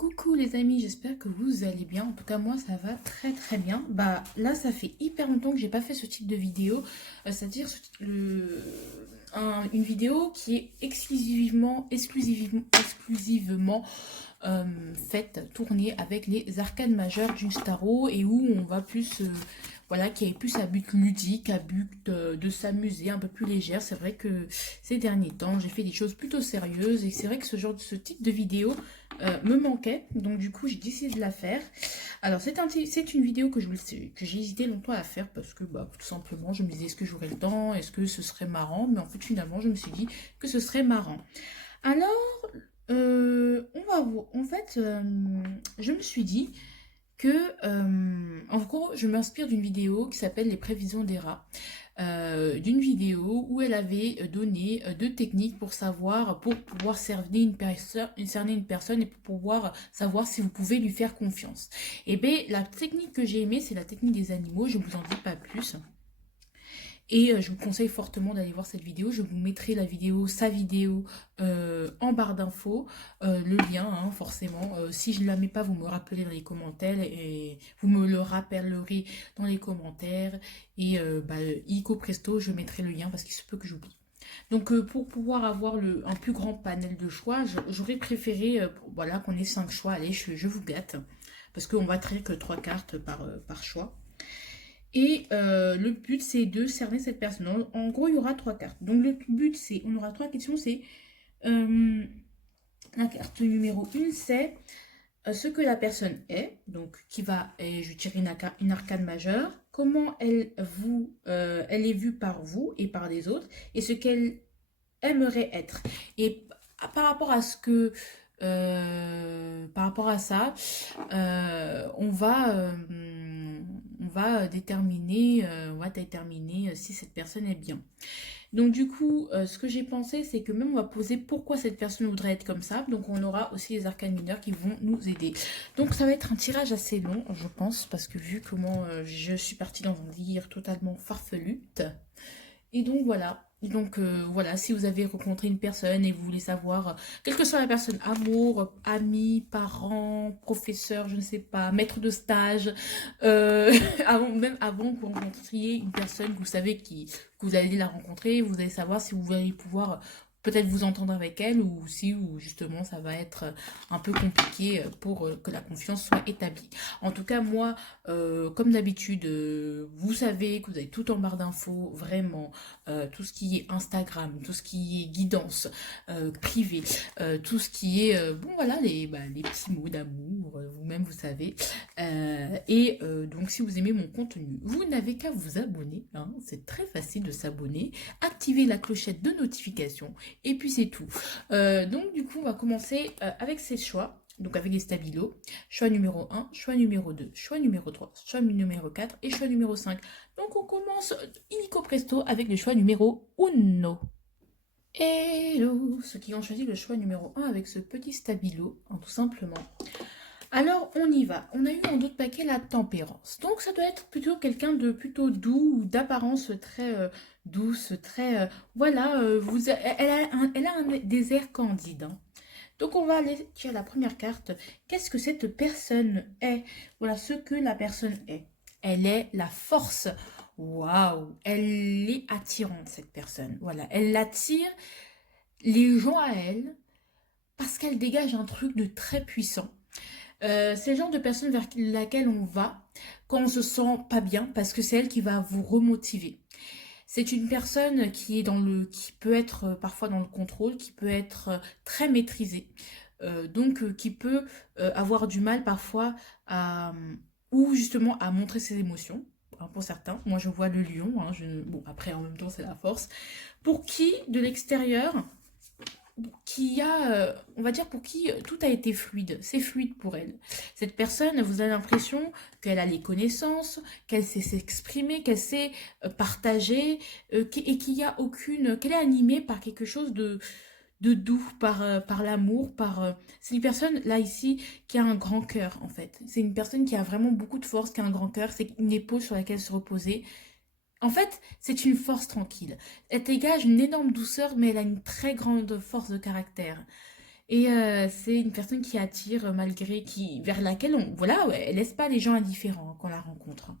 Coucou les amis, j'espère que vous allez bien. En tout cas, moi, ça va très très bien. Bah là, ça fait hyper longtemps que j'ai pas fait ce type de vidéo. C'est-à-dire une vidéo qui est exclusivement faite, tournée avec les arcanes majeures du tarot et où on va plus, voilà, qui est plus à but ludique, à but de s'amuser, un peu plus légère. C'est vrai que ces derniers temps, j'ai fait des choses plutôt sérieuses et c'est vrai que ce type de vidéo me manquait. Donc du coup, j'ai décidé de la faire. Alors, c'est une vidéo que j'ai hésité longtemps à faire parce que, bah, tout simplement, je me disais, est-ce que j'aurais le temps? Est-ce que ce serait marrant? Mais en fait, finalement, je me suis dit que ce serait marrant. Alors, on va voir. En fait, je me suis dit que, en gros, je m'inspire d'une vidéo qui s'appelle Les prévisions des rats. D'une vidéo où elle avait donné deux techniques pour pouvoir cerner une personne et pour pouvoir savoir si vous pouvez lui faire confiance. Et bien, la technique que j'ai aimée, c'est la technique des animaux. Je ne vous en dis pas plus. Et je vous conseille fortement d'aller voir cette vidéo. Je vous mettrai sa vidéo en barre d'infos, le lien, hein, forcément. Si je ne la mets pas, vous me rappelez dans les commentaires et vous me le rappellerez dans les commentaires. Et bah, Ico Presto, je mettrai le lien parce qu'il se peut que j'oublie. Donc pour pouvoir avoir un plus grand panel de choix, j'aurais préféré voilà, qu'on ait 5 choix. Allez, je vous gâte. Parce qu'on va traiter que 3 cartes par choix. Et le but, c'est de cerner cette personne. En gros, il y aura 3 cartes. Donc, le but, c'est, on aura 3 questions. C'est euh, la carte numéro 1, c'est ce que la personne est. Donc, et je tire une arcane majeure. Comment elle est vue par vous et par les autres. Et ce qu'elle aimerait être. Et par rapport à ça, on va déterminer si cette personne est bien. Donc du coup, ce que j'ai pensé, c'est que même on va poser pourquoi cette personne voudrait être comme ça. Donc on aura aussi les arcanes mineurs qui vont nous aider. Donc ça va être un tirage assez long, je pense, parce que vu comment je suis partie dans un délire totalement farfelu. Et donc voilà. Voilà, si vous avez rencontré une personne et vous voulez savoir, quelle que soit la personne, amour, ami, parent, professeur, je ne sais pas, maître de stage, même avant que vous rencontriez une personne que vous savez que vous allez la rencontrer, vous allez savoir si vous allez pouvoir peut-être vous entendre avec elle ou justement ça va être un peu compliqué pour que la confiance soit établie. En tout cas, moi, comme d'habitude, vous savez que vous avez tout en barre d'infos, vraiment, tout ce qui est Instagram, tout ce qui est guidance privée, tout ce qui est, bon voilà, les petits mots d'amour, vous-même vous savez. Donc si vous aimez mon contenu, vous n'avez qu'à vous abonner, hein, c'est très facile de s'abonner, activer la clochette de notification, et puis c'est tout. Donc du coup, on va commencer avec ces choix. Donc avec les stabilos, choix numéro 1, choix numéro 2, choix numéro 3, choix numéro 4 et choix numéro 5. Donc on commence illico presto avec le choix numéro 1. Hello, ceux qui ont choisi le choix numéro 1 avec ce petit stabilo, hein, tout simplement. Alors on y va. On a eu en d'autres paquets la tempérance. Donc ça doit être plutôt quelqu'un de plutôt doux, d'apparence très douce, très... voilà, elle a des airs candides, hein. Donc on va aller tirer la première carte. Qu'est-ce que cette personne est? Voilà ce que la personne est. Elle est la force. Waouh! Elle est attirante, cette personne. Voilà, elle attire les gens à elle parce qu'elle dégage un truc de très puissant. C'est le genre de personne vers laquelle on va quand on se sent pas bien parce que c'est elle qui va vous remotiver. C'est une personne qui peut être parfois dans le contrôle, qui peut être très maîtrisée, qui peut avoir du mal parfois ou justement à montrer ses émotions. Hein, pour certains, moi je vois le lion, hein, bon après en même temps c'est la force, pour qui de l'extérieur, on va dire pour qui tout a été fluide, c'est fluide pour elle. Cette personne, vous avez l'impression qu'elle a les connaissances, qu'elle sait s'exprimer, qu'elle sait partager, qu'elle est animée par quelque chose de doux, par l'amour, c'est une personne, là, ici, qui a un grand cœur, en fait. C'est une personne qui a vraiment beaucoup de force, qui a un grand cœur, c'est une épaule sur laquelle se reposer. En fait, c'est une force tranquille. Elle dégage une énorme douceur, mais elle a une très grande force de caractère. Et c'est une personne qui attire malgré vers laquelle voilà, ouais, elle laisse pas les gens indifférents quand on la rencontre.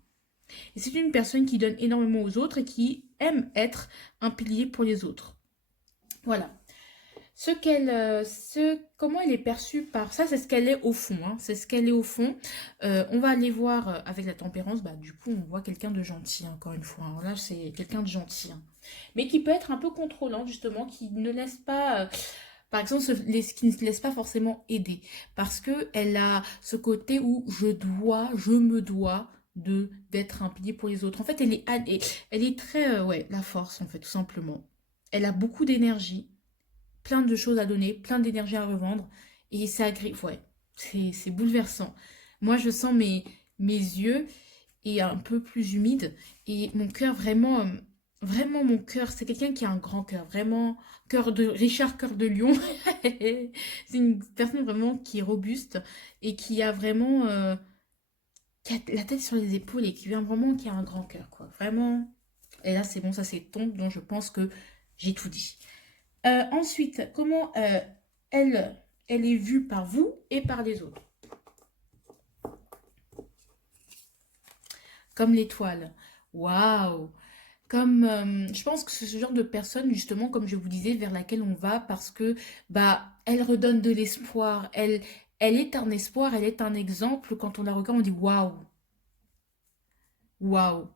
Et c'est une personne qui donne énormément aux autres et qui aime être un pilier pour les autres. Voilà. Comment elle est perçue par ça, c'est ce qu'elle est au fond. Hein, c'est ce qu'elle est au fond. On va aller voir avec la tempérance. Bah, du coup, on voit quelqu'un de gentil, encore une fois. Hein. Là, c'est quelqu'un de gentil, hein. Mais qui peut être un peu contrôlant, justement, qui ne laisse pas, par exemple, qui ne se laisse pas forcément aider. Parce que elle a ce côté où je me dois d'être un pilier pour les autres. En fait, elle est très, ouais, la force, en fait, tout simplement. Elle a beaucoup d'énergie, plein de choses à donner, plein d'énergie à revendre. Et ça agresse, ouais, c'est bouleversant. Moi, je sens mes yeux et un peu plus humides. Et mon cœur, vraiment, vraiment, mon cœur, c'est quelqu'un qui a un grand cœur. Vraiment, cœur de Richard, cœur de lion. C'est une personne vraiment qui est robuste et qui a vraiment qui a la tête sur les épaules et qui vient vraiment, qui a un grand cœur, quoi. Vraiment. Et là, c'est bon, ça c'est ton, donc je pense que j'ai tout dit. Ensuite, comment elle, elle est vue par vous et par les autres. Comme l'étoile. Waouh! Comme, je pense que c'est ce genre de personne, justement, comme je vous disais, vers laquelle on va parce que, bah, elle redonne de l'espoir. Elle est un espoir, elle est un exemple. Quand on la regarde, on dit waouh, waouh.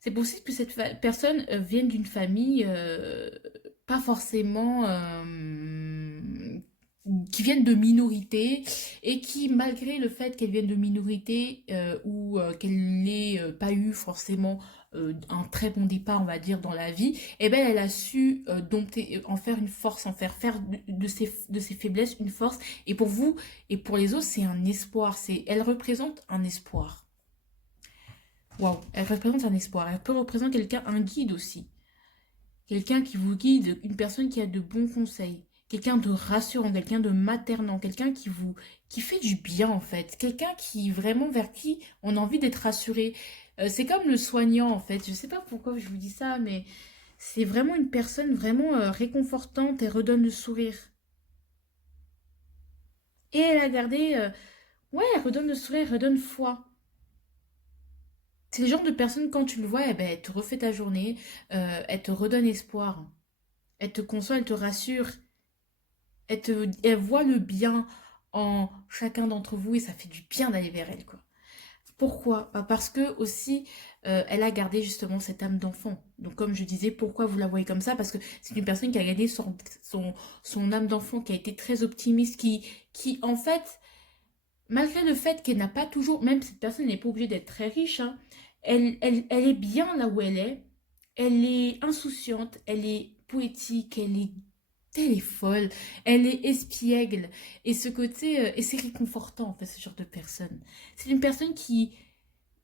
C'est possible que cette personne vienne d'une famille pas forcément qui viennent de minorités et qui, malgré le fait qu'elles viennent de minorités ou qu'elle n'ait pas eu forcément un très bon départ, on va dire, dans la vie, eh ben, elle a su dompter, en faire une force, en faire de ses faiblesses une force. Et pour vous et pour les autres, c'est un espoir. Elle représente un espoir. Waouh, elle représente un espoir. Elle peut représenter quelqu'un, un guide aussi. Quelqu'un qui vous guide, une personne qui a de bons conseils. Quelqu'un de rassurant, quelqu'un de maternant, quelqu'un qui fait du bien en fait. Quelqu'un qui vraiment vers qui on a envie d'être rassuré. C'est comme le soignant en fait. Je sais pas pourquoi je vous dis ça, mais c'est vraiment une personne vraiment réconfortante et redonne le sourire. Et elle a gardé, ouais, elle redonne le sourire, elle redonne foi. C'est le genre de personne, quand tu le vois, eh ben, elle te refait ta journée, elle te redonne espoir. Elle te console, elle te rassure, elle voit le bien en chacun d'entre vous et ça fait du bien d'aller vers elle, quoi. Pourquoi? Bah, parce que aussi, elle a gardé justement cette âme d'enfant. Donc comme je disais, pourquoi vous la voyez comme ça? Parce que c'est une personne qui a gardé son âme d'enfant, qui a été très optimiste, qui en fait, malgré le fait qu'elle n'a pas toujours, même cette personne n'est pas obligée d'être très riche, hein, elle est bien là où elle est insouciante, elle est poétique, elle est folle, elle est espiègle. Et ce côté, et c'est réconfortant en fait, ce genre de personne. C'est une personne qui,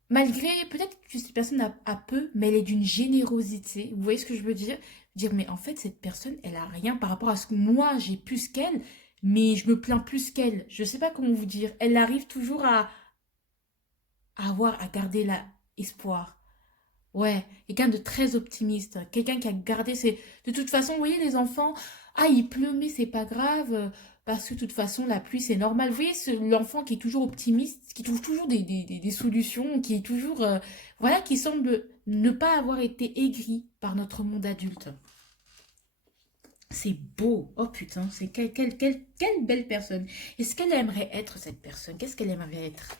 malgré, peut-être que cette personne a peu, mais elle est d'une générosité. Vous voyez ce que je veux dire? Dire, mais en fait, cette personne, elle a rien par rapport à ce que moi, j'ai plus qu'elle, mais je me plains plus qu'elle. Je sais pas comment vous dire. Elle arrive toujours à garder l'espoir. Ouais, quelqu'un de très optimiste, quelqu'un qui a gardé ses... De toute façon, vous voyez les enfants, ah il pleut mais c'est pas grave, parce que de toute façon la pluie c'est normal. Vous voyez l'enfant qui est toujours optimiste, qui trouve toujours des solutions, qui est toujours... voilà, qui semble ne pas avoir été aigri par notre monde adulte. C'est beau, oh putain, c'est quelle belle personne. Est-ce qu'elle aimerait être cette personne? Qu'est-ce qu'elle aimerait être?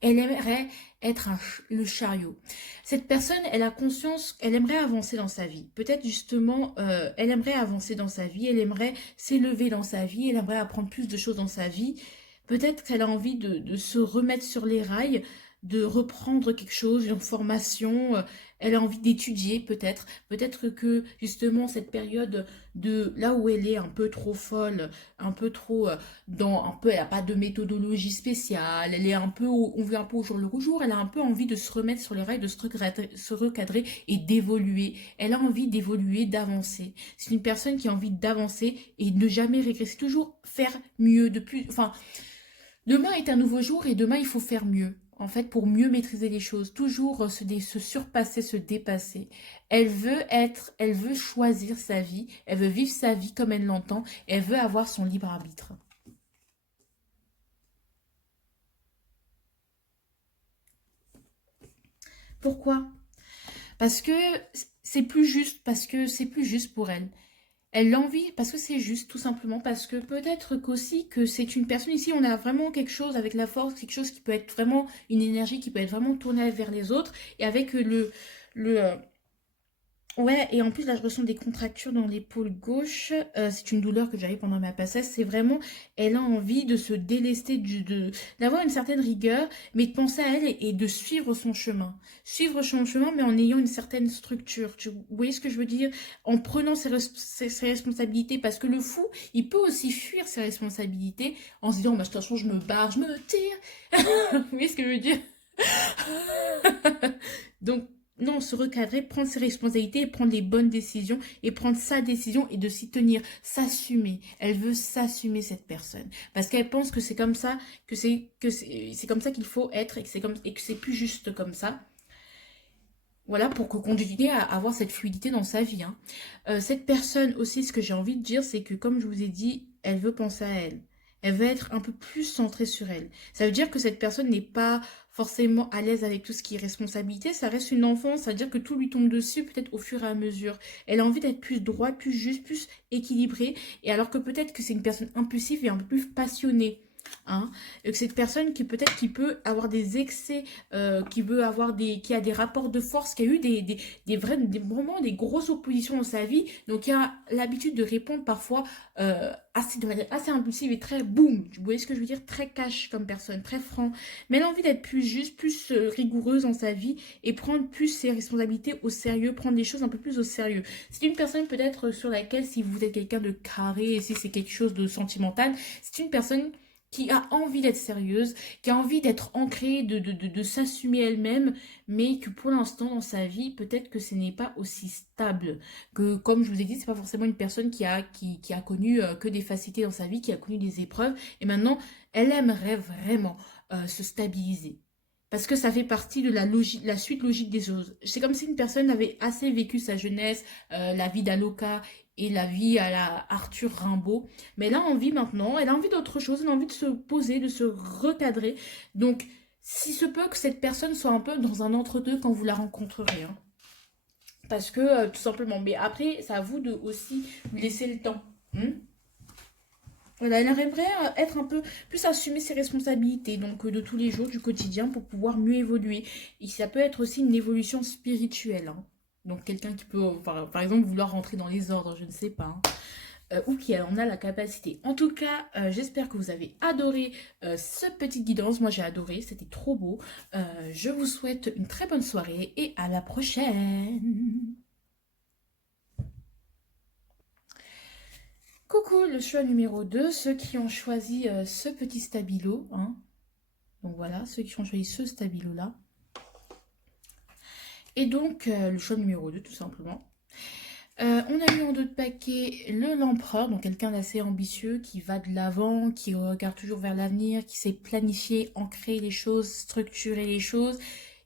Elle aimerait être le chariot. Cette personne, elle a conscience, elle aimerait avancer dans sa vie. Peut-être justement, elle aimerait avancer dans sa vie, elle aimerait s'élever dans sa vie, elle aimerait apprendre plus de choses dans sa vie. Peut-être qu'elle a envie de se remettre sur les rails, de reprendre quelque chose, une formation. Elle a envie d'étudier peut-être. Peut-être que justement cette période de là où elle est un peu trop folle, un peu trop un peu, elle n'a pas de méthodologie spéciale, elle est un peu, on vit un peu au jour le jour, elle a un peu envie de se remettre sur les rails, de se recadrer et d'évoluer. Elle a envie d'évoluer, d'avancer. C'est une personne qui a envie d'avancer et de ne jamais régresser, toujours faire mieux, de plus, enfin, demain est un nouveau jour et demain il faut faire mieux. en fait, pour mieux maîtriser les choses, toujours se surpasser, se dépasser. Elle veut choisir sa vie, elle veut vivre sa vie comme elle l'entend, elle veut avoir son libre arbitre. Pourquoi? Parce que c'est plus juste, parce que c'est plus juste pour elle. Elle l'envie parce que c'est juste, tout simplement, parce que peut-être qu'aussi que c'est une personne ici, on a vraiment quelque chose avec la force, quelque chose qui peut être vraiment une énergie qui peut être vraiment tournée vers les autres, et avec le, ouais, et en plus, là, je ressens des contractures dans l'épaule gauche. C'est une douleur que j'avais pendant ma passesse. C'est vraiment, elle a envie de se délester, d'avoir une certaine rigueur, mais de penser à elle et de suivre son chemin. Suivre son chemin, mais en ayant une certaine structure. Vous voyez ce que je veux dire? En prenant ses responsabilités. Parce que le fou, il peut aussi fuir ses responsabilités en se disant, bah, de toute façon, je me barre, je me tire. Vous voyez ce que je veux dire? Donc, non, se recadrer, prendre ses responsabilités, prendre les bonnes décisions et prendre sa décision et de s'y tenir, s'assumer. Elle veut s'assumer, cette personne, parce qu'elle pense que c'est comme ça, c'est comme ça qu'il faut être, et que c'est plus juste comme ça. Voilà, pour que continuer à avoir cette fluidité dans sa vie, hein. Cette personne aussi, ce que j'ai envie de dire, c'est que comme je vous ai dit, elle veut penser à elle. Elle veut être un peu plus centrée sur elle. Ça veut dire que cette personne n'est pas forcément à l'aise avec tout ce qui est responsabilité. Ça reste une enfant, ça veut dire que tout lui tombe dessus peut-être au fur et à mesure. Elle a envie d'être plus droite, plus juste, plus équilibrée. Et alors que peut-être que c'est une personne impulsive et un peu plus passionnée. Hein, et que cette personne qui peut-être qui peut avoir des excès, qui a des rapports de force, qui a eu vraiment des grosses oppositions dans sa vie, donc qui a l'habitude de répondre parfois de manière assez impulsive et très boum, vous voyez ce que je veux dire, très cash comme personne, très franc, mais elle a envie d'être plus juste, plus rigoureuse dans sa vie et prendre plus ses responsabilités au sérieux, prendre les choses un peu plus au sérieux. C'est une personne peut-être sur laquelle, si vous êtes quelqu'un de carré et si c'est quelque chose de sentimental, c'est une personne qui a envie d'être sérieuse, qui a envie d'être ancrée, de s'assumer elle-même, mais que pour l'instant dans sa vie, peut-être que ce n'est pas aussi stable. Que comme je vous ai dit, c'est pas forcément une personne qui a connu que des facilités dans sa vie, qui a connu des épreuves, et maintenant, elle aimerait vraiment se stabiliser. Parce que ça fait partie de la logique, la suite logique des choses. C'est comme si une personne avait assez vécu sa jeunesse, la vie d'Aloca et la vie à la Arthur Rimbaud. Mais elle a envie maintenant, elle a envie d'autre chose, elle a envie de se poser, de se recadrer. Donc, si se peut que cette personne soit un peu dans un entre-deux quand vous la rencontrerez, hein. Parce que, tout simplement. Mais après, c'est à vous de aussi lui laisser le temps. Hmm. Voilà, elle aimerait être un peu plus assumer ses responsabilités, donc de tous les jours, du quotidien, pour pouvoir mieux évoluer. Et ça peut être aussi une évolution spirituelle, hein. Donc quelqu'un qui peut, par exemple, vouloir rentrer dans les ordres, je ne sais pas, hein. Ou qui en a la capacité. En tout cas, j'espère que vous avez adoré ce petit guidance. Moi, j'ai adoré, c'était trop beau. Je vous souhaite une très bonne soirée et à la prochaine. Coucou, le choix numéro 2, ceux qui ont choisi ce petit stabilo, hein. Donc voilà, ceux qui ont choisi ce stabilo-là. Et donc, le choix numéro 2, tout simplement. On a eu en d'autres paquets l'empereur, donc quelqu'un d'assez ambitieux, qui va de l'avant, qui regarde toujours vers l'avenir, qui sait planifier, ancrer les choses, structurer les choses,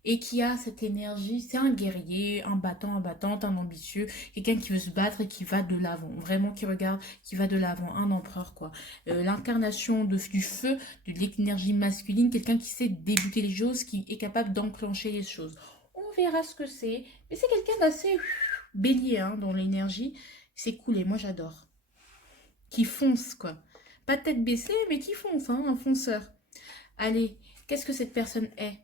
et qui a cette énergie. C'est un guerrier, un battant, un battante, un ambitieux, quelqu'un qui veut se battre et qui va de l'avant, vraiment qui regarde, qui va de l'avant, un empereur quoi. L'incarnation du feu, de l'énergie masculine, quelqu'un qui sait débuter les choses, qui est capable d'enclencher les choses. On verra ce que c'est, mais c'est quelqu'un d'assez bélier, hein, dans l'énergie. C'est cool et moi j'adore. Qui fonce quoi. Pas tête baissée, mais qui fonce, hein, un fonceur. Allez, qu'est-ce que cette personne est?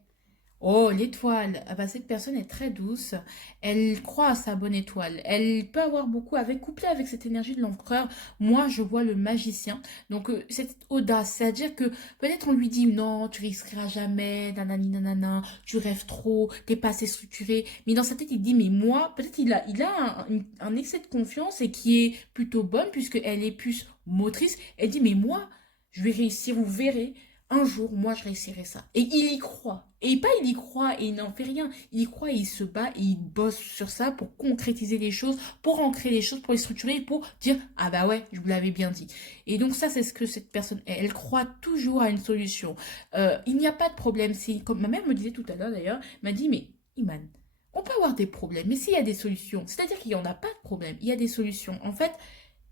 Oh, l'étoile. Ah bah, cette personne est très douce. Elle croit à sa bonne étoile. Elle peut avoir beaucoup avec, couplé avec cette énergie de l'empereur. Moi, je vois le magicien. Donc, cette audace, c'est-à-dire que peut-être on lui dit non, tu risqueras jamais, nanani nanana, tu rêves trop, t'es pas assez structuré. Mais dans sa tête, il dit, mais moi, peut-être il a un excès de confiance et qui est plutôt bonne puisqu'elle est plus motrice. Elle dit, mais moi, je vais réussir, vous verrez. un jour, moi, je réussirai ça. Et il y croit. Et pas il y croit et il n'en fait rien. Il y croit et il se bat et il bosse sur ça pour concrétiser les choses, pour ancrer les choses, pour les structurer, pour dire, ah bah ouais, je vous l'avais bien dit. Et donc ça, c'est ce que cette personne, elle croit toujours à une solution. Il n'y a pas de problème. C'est comme ma mère me disait tout à l'heure d'ailleurs, m'a dit, mais Iman, on peut avoir des problèmes, mais s'il y a des solutions, c'est-à-dire qu'il n'y en a pas de problème, il y a des solutions. En fait,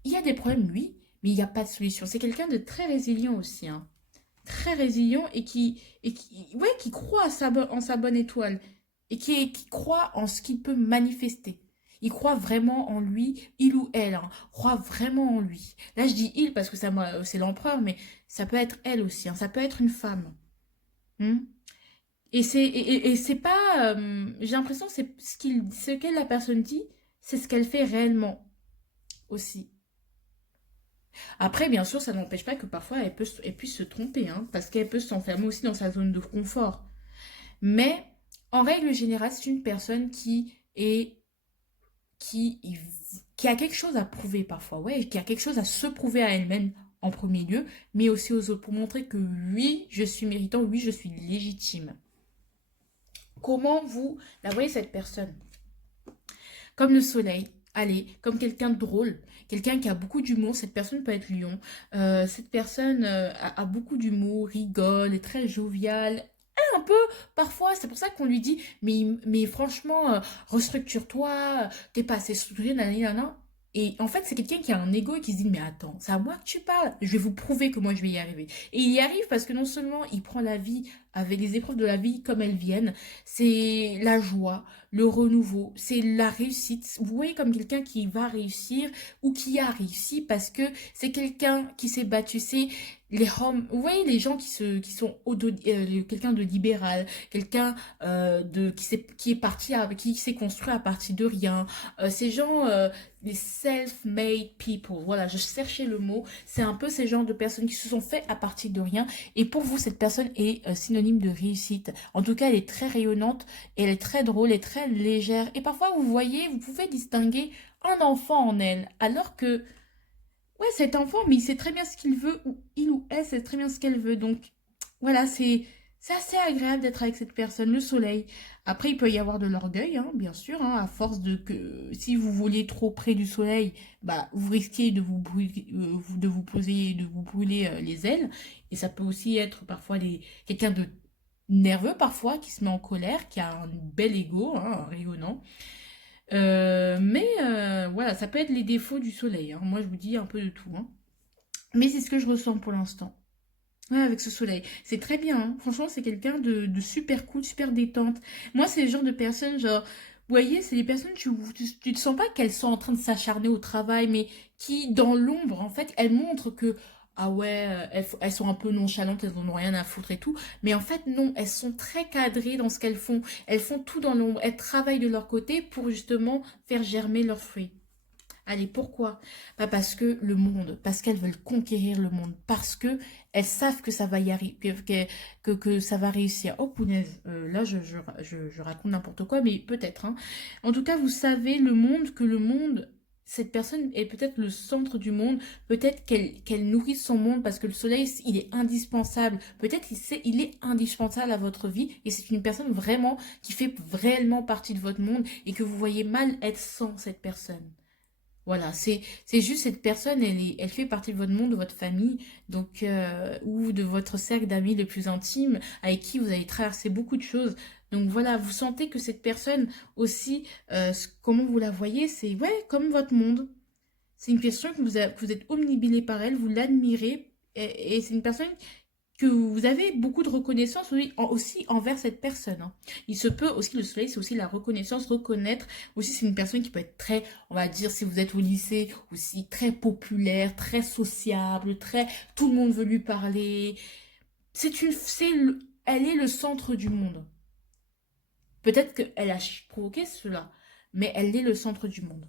il y a des problèmes, oui, mais il n'y a pas de solution. C'est quelqu'un de très résilient aussi, hein. Très résilient ouais, qui croit à en sa bonne étoile et qui croit en ce qu'il peut manifester. Il croit vraiment en lui, il ou elle, hein, croit vraiment en lui. Là, je dis il parce que c'est l'empereur, mais ça peut être elle aussi, hein, ça peut être une femme. Hmm. Et c'est pas, j'ai l'impression que c'est ce que la personne dit, c'est ce qu'elle fait réellement aussi. Après, bien sûr, ça n'empêche pas que parfois elle puisse se tromper, hein, parce qu'elle peut s'enfermer aussi dans sa zone de confort. Mais en règle générale, c'est une personne est qui, qui a quelque chose à prouver parfois, ouais, qui a quelque chose à se prouver à elle-même en premier lieu, mais aussi aux autres pour montrer que oui, je suis méritant, oui, je suis légitime. Comment vous la voyez cette personne? Comme le soleil. Allez, comme quelqu'un de drôle, quelqu'un qui a beaucoup d'humour, cette personne peut être lion. Cette personne a beaucoup d'humour, rigole, est très joviale. Un peu, parfois, c'est pour ça qu'on lui dit, mais franchement, restructure-toi, t'es pas assez structuré, nanana. Et en fait, c'est quelqu'un qui a un ego et qui se dit, mais attends, c'est à moi que tu parles, je vais vous prouver que moi je vais y arriver. Et il y arrive parce que non seulement il prend la vie avec les épreuves de la vie comme elles viennent, c'est la joie, le renouveau, c'est la réussite. Vous voyez comme quelqu'un qui va réussir ou qui a réussi parce que c'est quelqu'un qui s'est battu. C'est les hommes, vous voyez les gens qui sont quelqu'un de libéral, quelqu'un qui est parti, qui s'est construit à partir de rien. Ces gens, les self-made people, voilà, je cherchais le mot. C'est un peu ces gens de personnes qui se sont fait à partir de rien. Et pour vous, cette personne est synonyme de réussite. En tout cas, elle est très rayonnante, elle est très drôle et très légère. Et parfois, vous voyez, vous pouvez distinguer un enfant en elle. Alors que, ouais, cet enfant, mais il sait très bien ce qu'il veut, ou il ou elle sait très bien ce qu'elle veut. Donc, voilà, c'est assez agréable d'être avec cette personne, le soleil. Après, il peut y avoir de l'orgueil, hein, bien sûr, hein, à force de que si vous vouliez trop près du soleil, bah, vous risquez de vous poser, de vous brûler les ailes. Et ça peut aussi être parfois quelqu'un de nerveux parfois, qui se met en colère, qui a un bel ego, hein, rayonnant. Mais voilà, ça peut être les défauts du soleil, hein. Moi, je vous dis un peu de tout, hein. Mais c'est ce que je ressens pour l'instant. Ouais, avec ce soleil. C'est très bien, hein. Franchement, c'est quelqu'un de super cool, super détente. Moi, c'est le genre de personne, genre, vous voyez, c'est les personnes, tu te sens pas qu'elles sont en train de s'acharner au travail, mais qui, dans l'ombre, en fait, elles montrent que, ah ouais, elles sont un peu nonchalantes, elles en ont rien à foutre et tout. Mais en fait, non, elles sont très cadrées dans ce qu'elles font. Elles font tout dans l'ombre. Elles travaillent de leur côté pour justement faire germer leurs fruits. Allez, pourquoi? Pas parce que le monde, parce qu'elles veulent conquérir le monde, parce que elles savent que ça va y arriver, que ça va réussir. Oh punaise, là je raconte n'importe quoi, mais peut-être, hein. En tout cas, vous savez le monde, que le monde, cette personne est peut-être le centre du monde, peut-être qu'elle nourrit son monde parce que le soleil, il est indispensable. Peut-être il est indispensable à votre vie et c'est une personne vraiment qui fait réellement partie de votre monde et que vous voyez mal être sans cette personne. Voilà, c'est juste cette personne, elle fait partie de votre monde, de votre famille, donc ou de votre cercle d'amis le plus intime, avec qui vous avez traversé beaucoup de choses. Donc voilà, vous sentez que cette personne aussi, comment vous la voyez, c'est ouais, comme votre monde. C'est une personne que vous êtes omnibulé par elle, vous l'admirez, et c'est une personne que vous avez beaucoup de reconnaissance aussi envers cette personne, hein. Il se peut aussi, le soleil, c'est aussi la reconnaissance, reconnaître. Aussi, c'est une personne qui peut être très, on va dire, si vous êtes au lycée, aussi très populaire, très sociable, très, tout le monde veut lui parler. Elle est le centre du monde. Peut-être qu'elle a provoqué cela, mais elle est le centre du monde.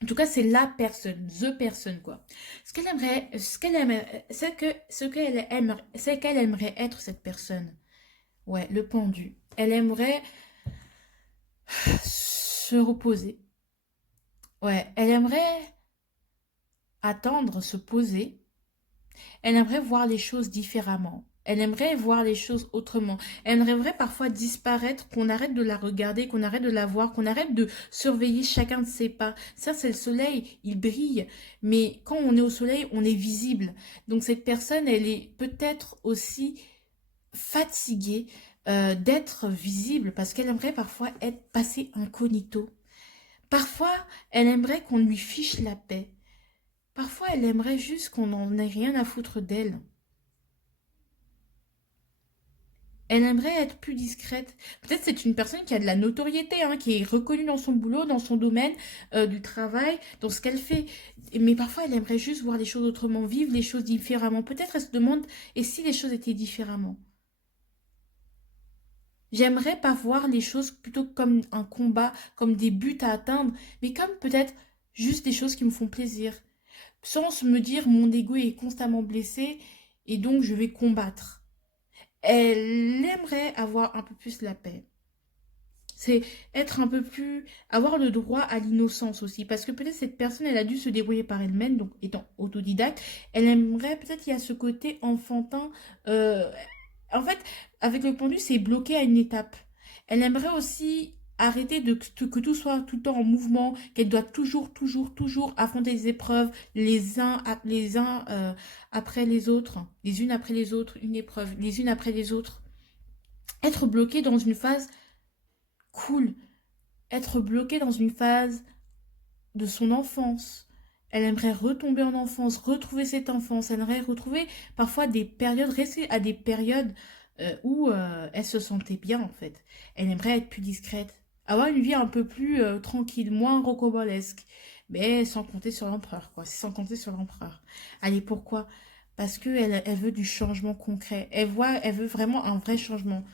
En tout cas, c'est la personne, the personne, quoi. Ce qu'elle aimerait être, cette personne. Ouais, le pendu. Elle aimerait se reposer. Ouais, elle aimerait attendre, se poser, Elle aimerait voir les choses différemment. Elle aimerait voir les choses autrement. Elle aimerait parfois disparaître, qu'on arrête de la regarder, qu'on arrête de la voir, qu'on arrête de surveiller chacun de ses pas. Ça, c'est le soleil, il brille. Mais quand on est au soleil, on est visible. Donc cette personne, elle est peut-être aussi fatiguée d'être visible parce qu'elle aimerait parfois être passée incognito. Parfois, elle aimerait qu'on lui fiche la paix. Parfois, elle aimerait juste qu'on n'en ait rien à foutre d'elle. Elle aimerait être plus discrète. Peut-être c'est une personne qui a de la notoriété, hein, qui est reconnue dans son boulot, dans son domaine du travail, dans ce qu'elle fait. Mais parfois, elle aimerait juste voir les choses autrement, vivre les choses différemment. Peut-être elle se demande, et si les choses étaient différemment? J'aimerais pas voir les choses plutôt comme un combat, comme des buts à atteindre, mais comme peut-être juste des choses qui me font plaisir. Sans me dire mon ego est constamment blessé et donc je vais combattre. Elle aimerait avoir un peu plus la paix. C'est être un peu plus, avoir le droit à l'innocence aussi. Parce que peut-être cette personne, elle a dû se débrouiller par elle-même, donc étant autodidacte. Elle aimerait, peut-être il y a ce côté enfantin. euh, En fait, avec le pendu, c'est bloqué à une étape. Elle aimerait aussi arrêter que tout soit tout le temps en mouvement, qu'elle doit toujours affronter les épreuves, les uns après les autres, les unes après les autres, une épreuve, les unes après les autres. Être bloquée dans une phase cool, être bloquée dans une phase de son enfance. Elle aimerait retomber en enfance, retrouver cette enfance. Elle aimerait retrouver parfois des périodes, rester à des périodes où elle se sentait bien en fait. Elle aimerait être plus discrète, avoir une vie un peu plus tranquille, moins rocambolesque. Mais sans compter sur l'empereur, quoi. Sans compter sur l'empereur. Allez, pourquoi? Parce qu'elle elle veut du changement concret. Elle veut vraiment un vrai changement.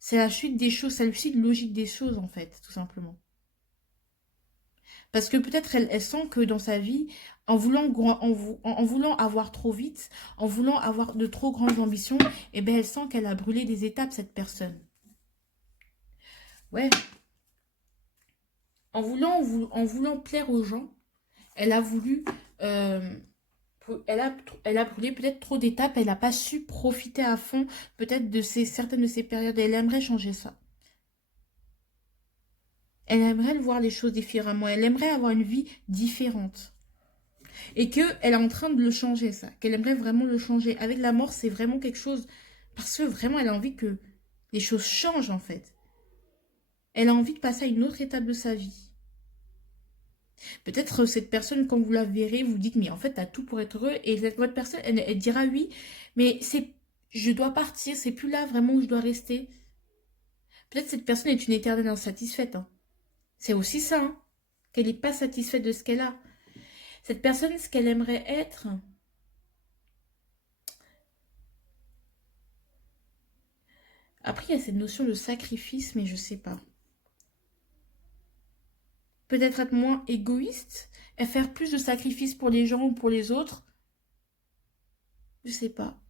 C'est la suite des choses, c'est la suite logique des choses en fait, tout simplement. Parce que peut-être elle sent que dans sa vie, en voulant avoir trop vite, en voulant avoir de trop grandes ambitions, eh ben elle sent qu'elle a brûlé des étapes, cette personne. Ouais, en voulant plaire aux gens, elle a voulu... euh, elle a brûlé peut-être trop d'étapes, elle n'a pas su profiter à fond peut-être de certaines de ces périodes. Elle aimerait changer ça. Elle aimerait voir les choses différemment. Elle aimerait avoir une vie différente. Et qu'elle est en train de le changer, ça. Qu'elle aimerait vraiment le changer. Avec la mort, c'est vraiment quelque chose... Parce que vraiment, elle a envie que les choses changent, en fait. Elle a envie de passer à une autre étape de sa vie. Peut-être cette personne, quand vous la verrez, vous dites, mais en fait, t'as tout pour être heureux. Et votre personne, elle dira oui, mais je dois partir, c'est plus là vraiment où je dois rester. Peut-être cette personne est une éternelle insatisfaite, hein. C'est aussi ça, hein, qu'elle n'est pas satisfaite de ce qu'elle a. Cette personne, ce qu'elle aimerait être... Après, il y a cette notion de sacrifice, mais je sais pas. Peut-être être moins égoïste et faire plus de sacrifices pour les gens ou pour les autres. Je sais pas.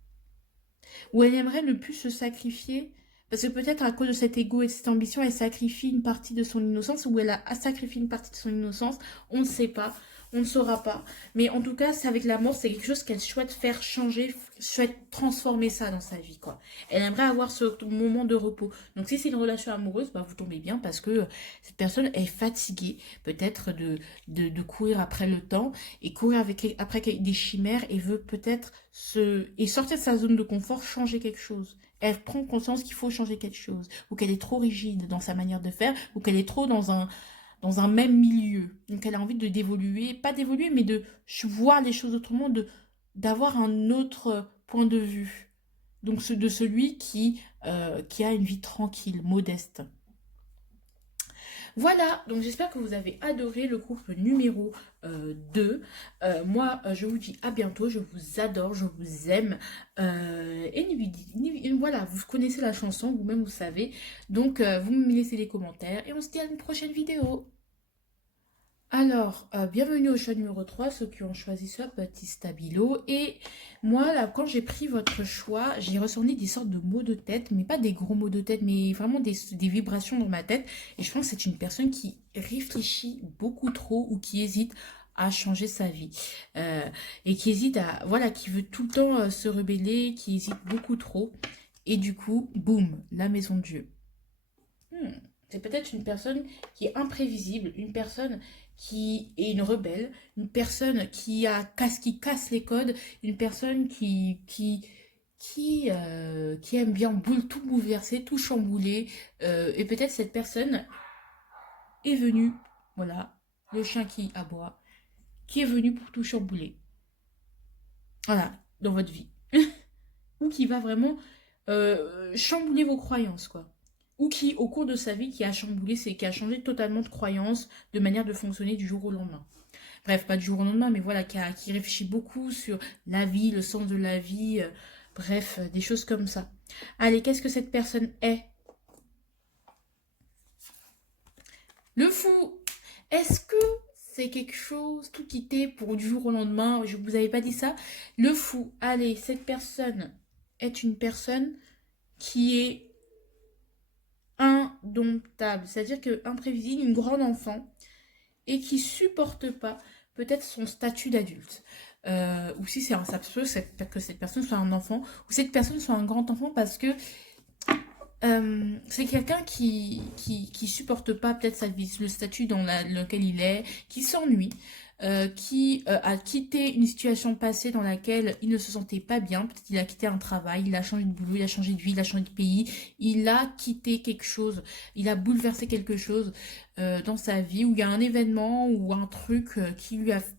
Ou elle aimerait ne plus se sacrifier. Parce que peut-être à cause de cet ego et de cette ambition, elle sacrifie une partie de son innocence, ou elle a sacrifié une partie de son innocence. On ne sait pas. On ne saura pas. Mais en tout cas, c'est avec la mort, c'est quelque chose qu'elle souhaite faire changer, souhaite transformer ça dans sa vie, quoi. Elle aimerait avoir ce moment de repos. Donc si c'est une relation amoureuse, bah, vous tombez bien parce que cette personne est fatiguée peut-être de courir après le temps et courir après des chimères et veut peut-être et sortir de sa zone de confort, changer quelque chose. Elle prend conscience qu'il faut changer quelque chose, ou qu'elle est trop rigide dans sa manière de faire, ou qu'elle est trop dans un même milieu. Donc elle a envie de d'évoluer, pas d'évoluer, mais de voir les choses autrement, d'avoir un autre point de vue. Donc de celui qui a une vie tranquille, modeste. Voilà, donc j'espère que vous avez adoré le groupe numéro 2. Moi, je vous dis à bientôt, je vous adore, je vous aime. Voilà, vous connaissez la chanson, vous-même vous savez. Donc, vous me laissez les commentaires et on se dit à une prochaine vidéo. Alors, bienvenue au choix numéro 3, ceux qui ont choisi ce petit stabilo. Et moi, là, quand j'ai pris votre choix, j'ai ressenti des sortes de maux de tête, mais pas des gros maux de tête, mais vraiment des vibrations dans ma tête. Et je pense que c'est une personne qui réfléchit beaucoup trop ou qui hésite à changer sa vie. Et qui hésite à, voilà, qui veut tout le temps se rebeller, qui hésite beaucoup trop. Et du coup, boum, la maison de Dieu. Hmm. C'est peut-être une personne qui est imprévisible, une personne qui est une rebelle, une personne qui casse les codes, une personne qui aime bien tout bouleverser, tout chambouler. Et peut-être cette personne est venue, voilà, le chien qui aboie, qui est venu pour tout chambouler. Voilà, dans votre vie. Ou qui va vraiment chambouler vos croyances, quoi. Ou qui, au cours de sa vie, qui a chamboulé, c'est qui a changé totalement de croyances, de manière de fonctionner du jour au lendemain. Bref, pas du jour au lendemain, mais voilà, qui réfléchit beaucoup sur la vie, le sens de la vie, bref, des choses comme ça. Allez, qu'est-ce que cette personne est? Le fou. Est-ce que c'est quelque chose tout quitté pour du jour au lendemain? Je vous avais pas dit ça. Le fou. Allez, cette personne est une personne qui est indomptable. C'est-à-dire que imprévisible, une grande enfant et qui supporte pas peut-être son statut d'adulte. Ou si c'est ça peut que cette personne soit un enfant ou cette personne soit un grand enfant parce que c'est quelqu'un qui supporte pas peut-être sa vie, le statut lequel il est, qui s'ennuie, qui a quitté une situation passée dans laquelle il ne se sentait pas bien. Peut-être qu'il a quitté un travail, il a changé de boulot, il a changé de vie, il a changé de pays, il a quitté quelque chose, il a bouleversé quelque chose dans sa vie, où il y a un événement ou un truc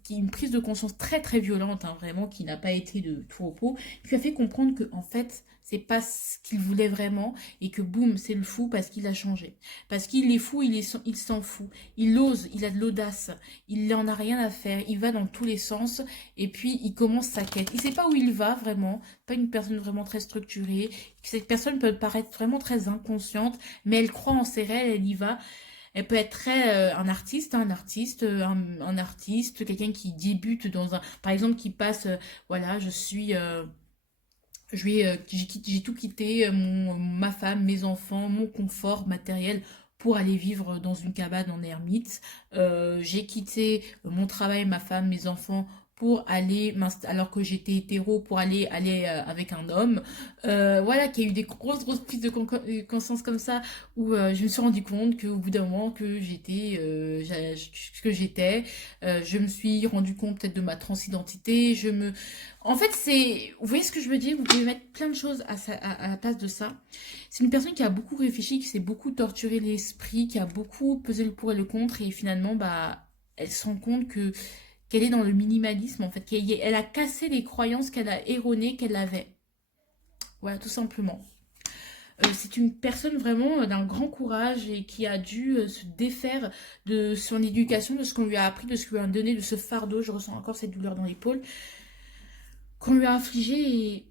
une prise de conscience très très violente, hein, vraiment, qui n'a pas été de tout repos, qui lui a fait comprendre que en fait, c'est pas ce qu'il voulait vraiment et que boum, c'est le fou parce qu'il a changé. Parce qu'il est fou, il s'en fout. Il ose, il a de l'audace, il n'en a rien à faire, il va dans tous les sens et puis il commence sa quête. Il sait pas où il va vraiment, pas une personne vraiment très structurée. Cette personne peut paraître vraiment très inconsciente, mais elle croit en ses rêves, elle y va. Elle peut être très un artiste, quelqu'un qui débute dans un, par exemple, qui passe, voilà, j'ai tout quitté, ma femme, mes enfants, mon confort matériel pour aller vivre dans une cabane en ermite. J'ai quitté mon travail, ma femme, mes enfants pour aller alors que j'étais hétéro pour aller avec un homme. Voilà, qu'il y a eu des grosses prises de conscience comme ça où je me suis rendu compte qu'au bout d'un moment que j'étais ce que j'étais. Je me suis rendu compte peut-être de ma transidentité. En fait, vous voyez ce que je veux dire? Vous pouvez mettre plein de choses à la place de ça. C'est une personne qui a beaucoup réfléchi, qui s'est beaucoup torturé l'esprit, qui a beaucoup pesé le pour et le contre, et finalement, bah, elle se rend compte qu'elle est dans le minimalisme, en fait. Elle a cassé les croyances qu'elle a erronées qu'elle avait. Voilà, tout simplement. C'est une personne vraiment d'un grand courage et qui a dû se défaire de son éducation, de ce qu'on lui a appris, de ce qu'on lui a donné, de ce fardeau. Je ressens encore cette douleur dans l'épaule qu'on lui a infligé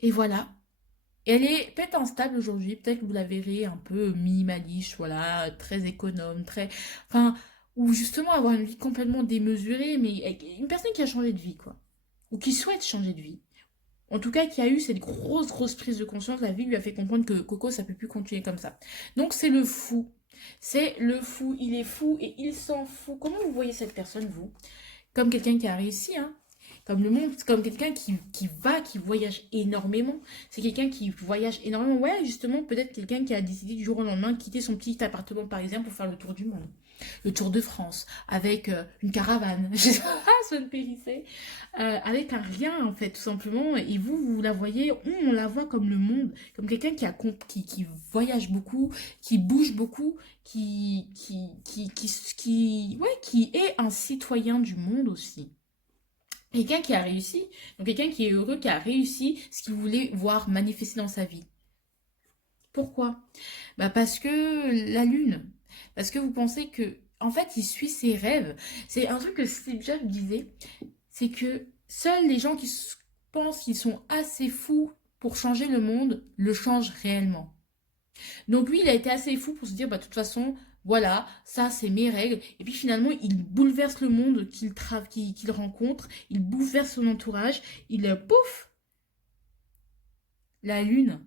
et voilà. Et elle est peut-être instable aujourd'hui, peut-être que vous la verrez un peu minimaliste, voilà, très économe, enfin, ou justement avoir une vie complètement démesurée, mais une personne qui a changé de vie, quoi, ou qui souhaite changer de vie. En tout cas, qui a eu cette grosse prise de conscience, la vie lui a fait comprendre que Coco, ça peut plus continuer comme ça. Donc c'est le fou. C'est le fou, il est fou et il s'en fout. Comment vous voyez cette personne, vous? Comme quelqu'un qui a réussi, hein, comme le monde, comme quelqu'un qui voyage énormément. C'est quelqu'un qui voyage énormément. Ouais, justement, peut-être quelqu'un qui a décidé du jour au lendemain de quitter son petit appartement parisien pour faire le tour du monde. Le tour de France, avec une caravane, je sais pas, Swan Périssé, avec un rien en fait, tout simplement. Et vous la voyez, on la voit comme le monde, comme quelqu'un qui voyage beaucoup, qui bouge beaucoup, qui est un citoyen du monde aussi. Quelqu'un qui a réussi, donc quelqu'un qui est heureux, qui a réussi ce qu'il voulait voir manifester dans sa vie. Pourquoi? Bah parce que la lune, parce que vous pensez que, en fait, il suit ses rêves. C'est un truc que Steve Jobs disait, c'est que seuls les gens pensent qu'ils sont assez fous pour changer le monde le changent réellement. Donc lui, il a été assez fou pour se dire, bah de toute façon, voilà, ça c'est mes règles. Et puis finalement, il bouleverse le monde qu'il rencontre, il bouleverse son entourage, pouf, la lune.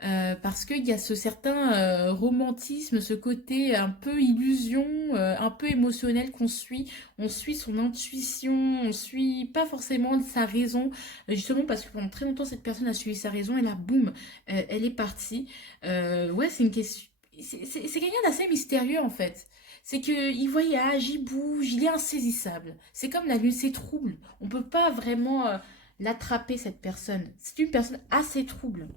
Parce qu'il y a ce certain romantisme, ce côté un peu illusion, un peu émotionnel qu'on suit. On suit son intuition, on suit pas forcément sa raison, justement parce que pendant très longtemps, cette personne a suivi sa raison et là, boum, elle est partie. Ouais, c'est une question. C'est quelqu'un d'assez mystérieux en fait. C'est qu'il voyage, il bouge, il est insaisissable. C'est comme la lune, c'est trouble. On peut pas vraiment l'attraper, cette personne. C'est une personne assez trouble.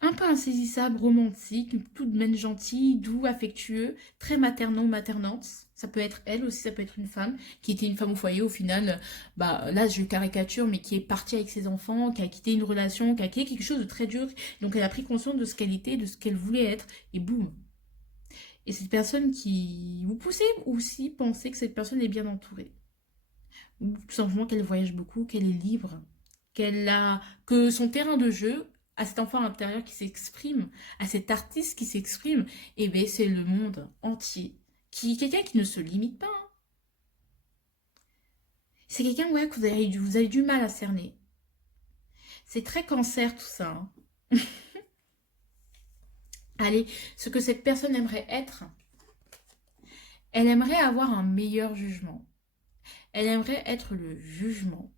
Un peu insaisissable, romantique, tout de même gentil, doux, affectueux, très maternant, maternante. Ça peut être elle aussi, ça peut être une femme qui était une femme au foyer au final. Bah là, je caricature, mais qui est partie avec ses enfants, qui a quitté une relation, qui a quitté quelque chose de très dur. Donc elle a pris conscience de ce qu'elle était, de ce qu'elle voulait être, et boum. Et cette personne qui vous poussez aussi penser que cette personne est bien entourée, ou tout simplement qu'elle voyage beaucoup, qu'elle est libre, qu'elle a que son terrain de jeu à cet enfant intérieur qui s'exprime, à cet artiste qui s'exprime, et bien c'est le monde entier. Quelqu'un qui ne se limite pas, hein. C'est quelqu'un ouais, que vous avez du mal à cerner. C'est très cancer tout ça, hein. Allez, ce que cette personne aimerait être, elle aimerait avoir un meilleur jugement. Elle aimerait être le jugement.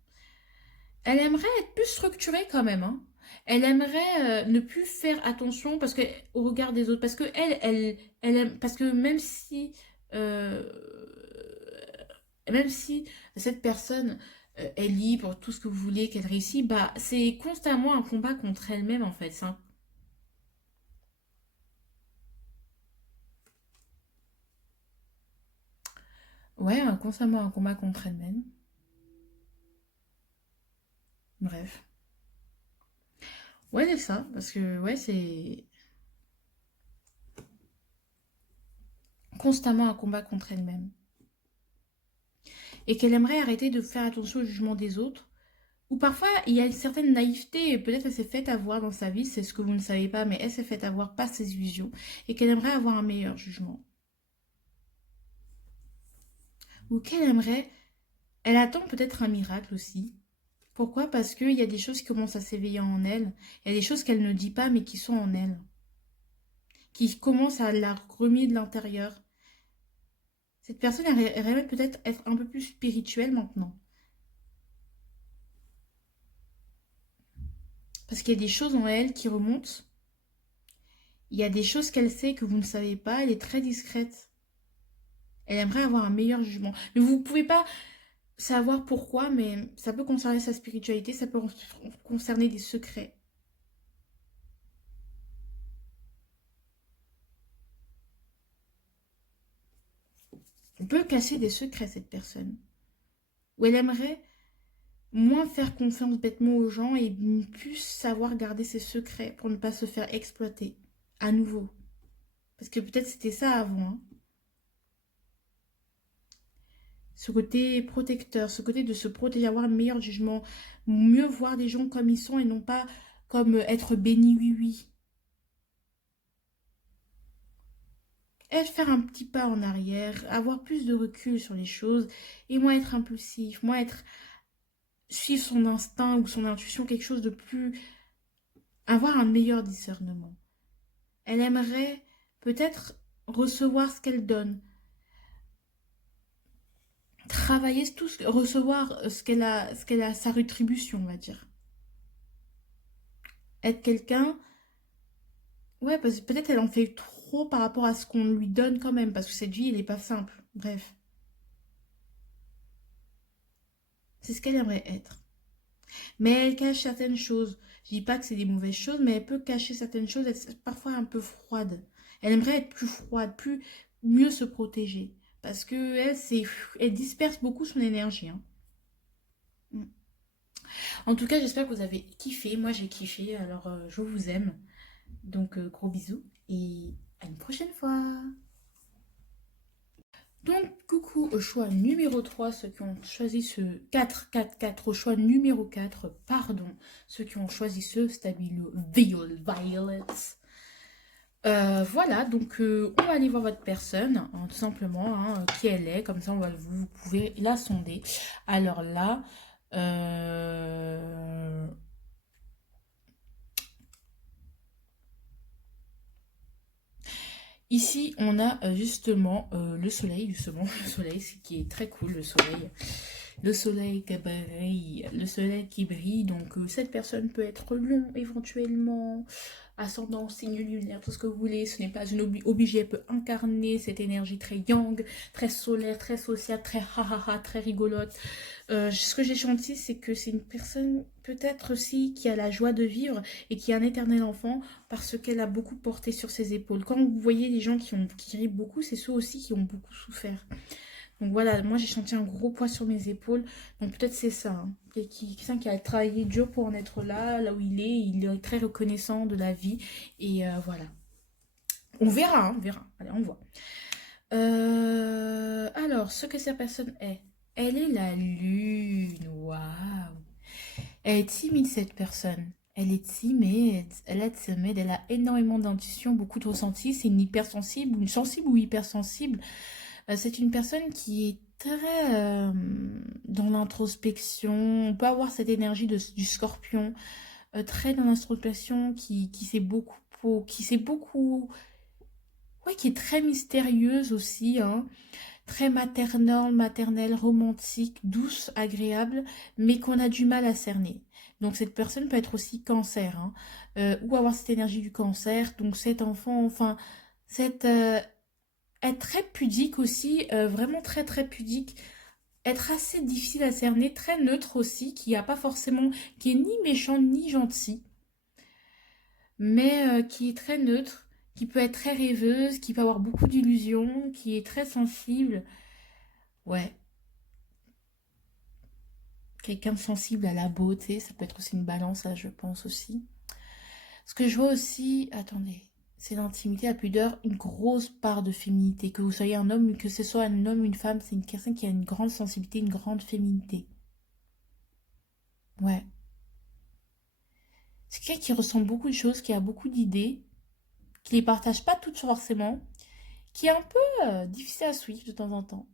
Elle aimerait être plus structurée quand même, hein. Elle aimerait ne plus faire attention parce que au regard des autres, parce que parce que euh, même si cette personne est libre, tout ce que vous voulez, qu'elle réussit, bah c'est constamment un combat contre elle-même en fait, hein. Ouais, constamment un combat contre elle-même. Bref, ouais c'est ça, parce que ouais c'est constamment un combat contre elle-même et qu'elle aimerait arrêter de faire attention au jugement des autres. Ou parfois, il y a une certaine naïveté, et peut-être elle s'est faite avoir dans sa vie, c'est ce que vous ne savez pas, mais elle s'est faite avoir par ses illusions, et qu'elle aimerait avoir un meilleur jugement. Ou qu'elle aimerait, elle attend peut-être un miracle aussi. Pourquoi? Parce qu'il y a des choses qui commencent à s'éveiller en elle, il y a des choses qu'elle ne dit pas, mais qui sont en elle, qui commencent à la remuer de l'intérieur. Cette personne aimerait peut-être être un peu plus spirituelle maintenant. Parce qu'il y a des choses en elle qui remontent, il y a des choses qu'elle sait que vous ne savez pas, elle est très discrète. Elle aimerait avoir un meilleur jugement. Mais vous ne pouvez pas savoir pourquoi, mais ça peut concerner sa spiritualité, ça peut concerner des secrets. On peut cacher des secrets, cette personne. Ou elle aimerait moins faire confiance bêtement aux gens et plus savoir garder ses secrets pour ne pas se faire exploiter à nouveau. Parce que peut-être c'était ça avant, hein. Ce côté protecteur, ce côté de se protéger, avoir un meilleur jugement, mieux voir des gens comme ils sont et non pas comme être béni, oui, oui. Elle faire un petit pas en arrière, avoir plus de recul sur les choses et moins être impulsif, moins être suivre son instinct ou son intuition, quelque chose de plus, avoir un meilleur discernement. Elle aimerait peut-être recevoir ce qu'elle donne, travailler tout recevoir ce qu'elle a sa rétribution, on va dire. Être quelqu'un, ouais, parce que peut-être elle en fait trop par rapport à ce qu'on lui donne quand même, parce que cette vie, elle n'est pas simple. Bref, c'est ce qu'elle aimerait être. Mais elle cache certaines choses. Je dis pas que c'est des mauvaises choses, mais elle peut cacher certaines choses, être parfois un peu froide. Elle aimerait être plus froide, plus mieux se protéger. Parce que elle disperse beaucoup son énergie, hein. Mm. En tout cas, j'espère que vous avez kiffé. Moi, j'ai kiffé. Alors, je vous aime. Donc, gros bisous et à une prochaine fois. Donc, coucou au choix numéro 3 ceux qui ont choisi ce 4 au choix numéro 4 pardon, ceux qui ont choisi ce Stabilo Violet. Voilà, donc on va aller voir votre personne, hein, tout simplement, hein, qui elle est, comme ça vous pouvez la sonder. Alors là, euh, Ici, on a justement le soleil, justement, le soleil, ce qui est très cool, le soleil. Le soleil qui brille, le soleil qui brille, donc cette personne peut être long éventuellement, ascendant, signe lunaire, tout ce que vous voulez, ce n'est pas une obligée, elle peut incarner cette énergie très yang, très solaire, très sociale, très ha ha ha, très rigolote. Ce que j'ai senti, c'est que c'est une personne peut-être aussi qui a la joie de vivre et qui est un éternel enfant parce qu'elle a beaucoup porté sur ses épaules. Quand vous voyez les gens qui rient beaucoup, c'est ceux aussi qui ont beaucoup souffert. Donc voilà, moi j'ai senti un gros poids sur mes épaules. Donc peut-être c'est ça. Hein. Quelqu'un qui a travaillé dur pour en être là, là où il est très reconnaissant de la vie. Et voilà. On verra, hein, on verra. Allez, on voit. Alors, ce que cette personne est. Elle est la lune. Waouh. Elle est timide, cette personne. Elle est timide. Elle est timide. Elle a énormément d'intuition, beaucoup de ressenti. C'est une hypersensible, une sensible ou hypersensible. C'est une personne qui est très dans l'introspection. On peut avoir cette énergie du scorpion, très dans l'introspection, qui sait beaucoup, qui sait beaucoup, ouais, qui est très mystérieuse aussi, hein, très maternelle, romantique, douce, agréable, mais qu'on a du mal à cerner. Donc cette personne peut être aussi cancer, hein, ou avoir cette énergie du cancer. Donc cet enfant, enfin, cette être très pudique aussi, vraiment très très pudique, être assez difficile à cerner, très neutre aussi, qui a pas forcément, qui est ni méchant ni gentil, mais qui est très neutre, qui peut être très rêveuse, qui peut avoir beaucoup d'illusions, qui est très sensible. Ouais, quelqu'un de sensible à la beauté, ça peut être aussi une balance, là, je pense aussi. Ce que je vois aussi, attendez, c'est l'intimité, la pudeur, une grosse part de féminité. Que vous soyez un homme, que ce soit un homme ou une femme, c'est une personne qui a une grande sensibilité, une grande féminité. Ouais. C'est quelqu'un qui ressent beaucoup de choses, qui a beaucoup d'idées, qui les partage pas toutes forcément, qui est un peu difficile à suivre de temps en temps.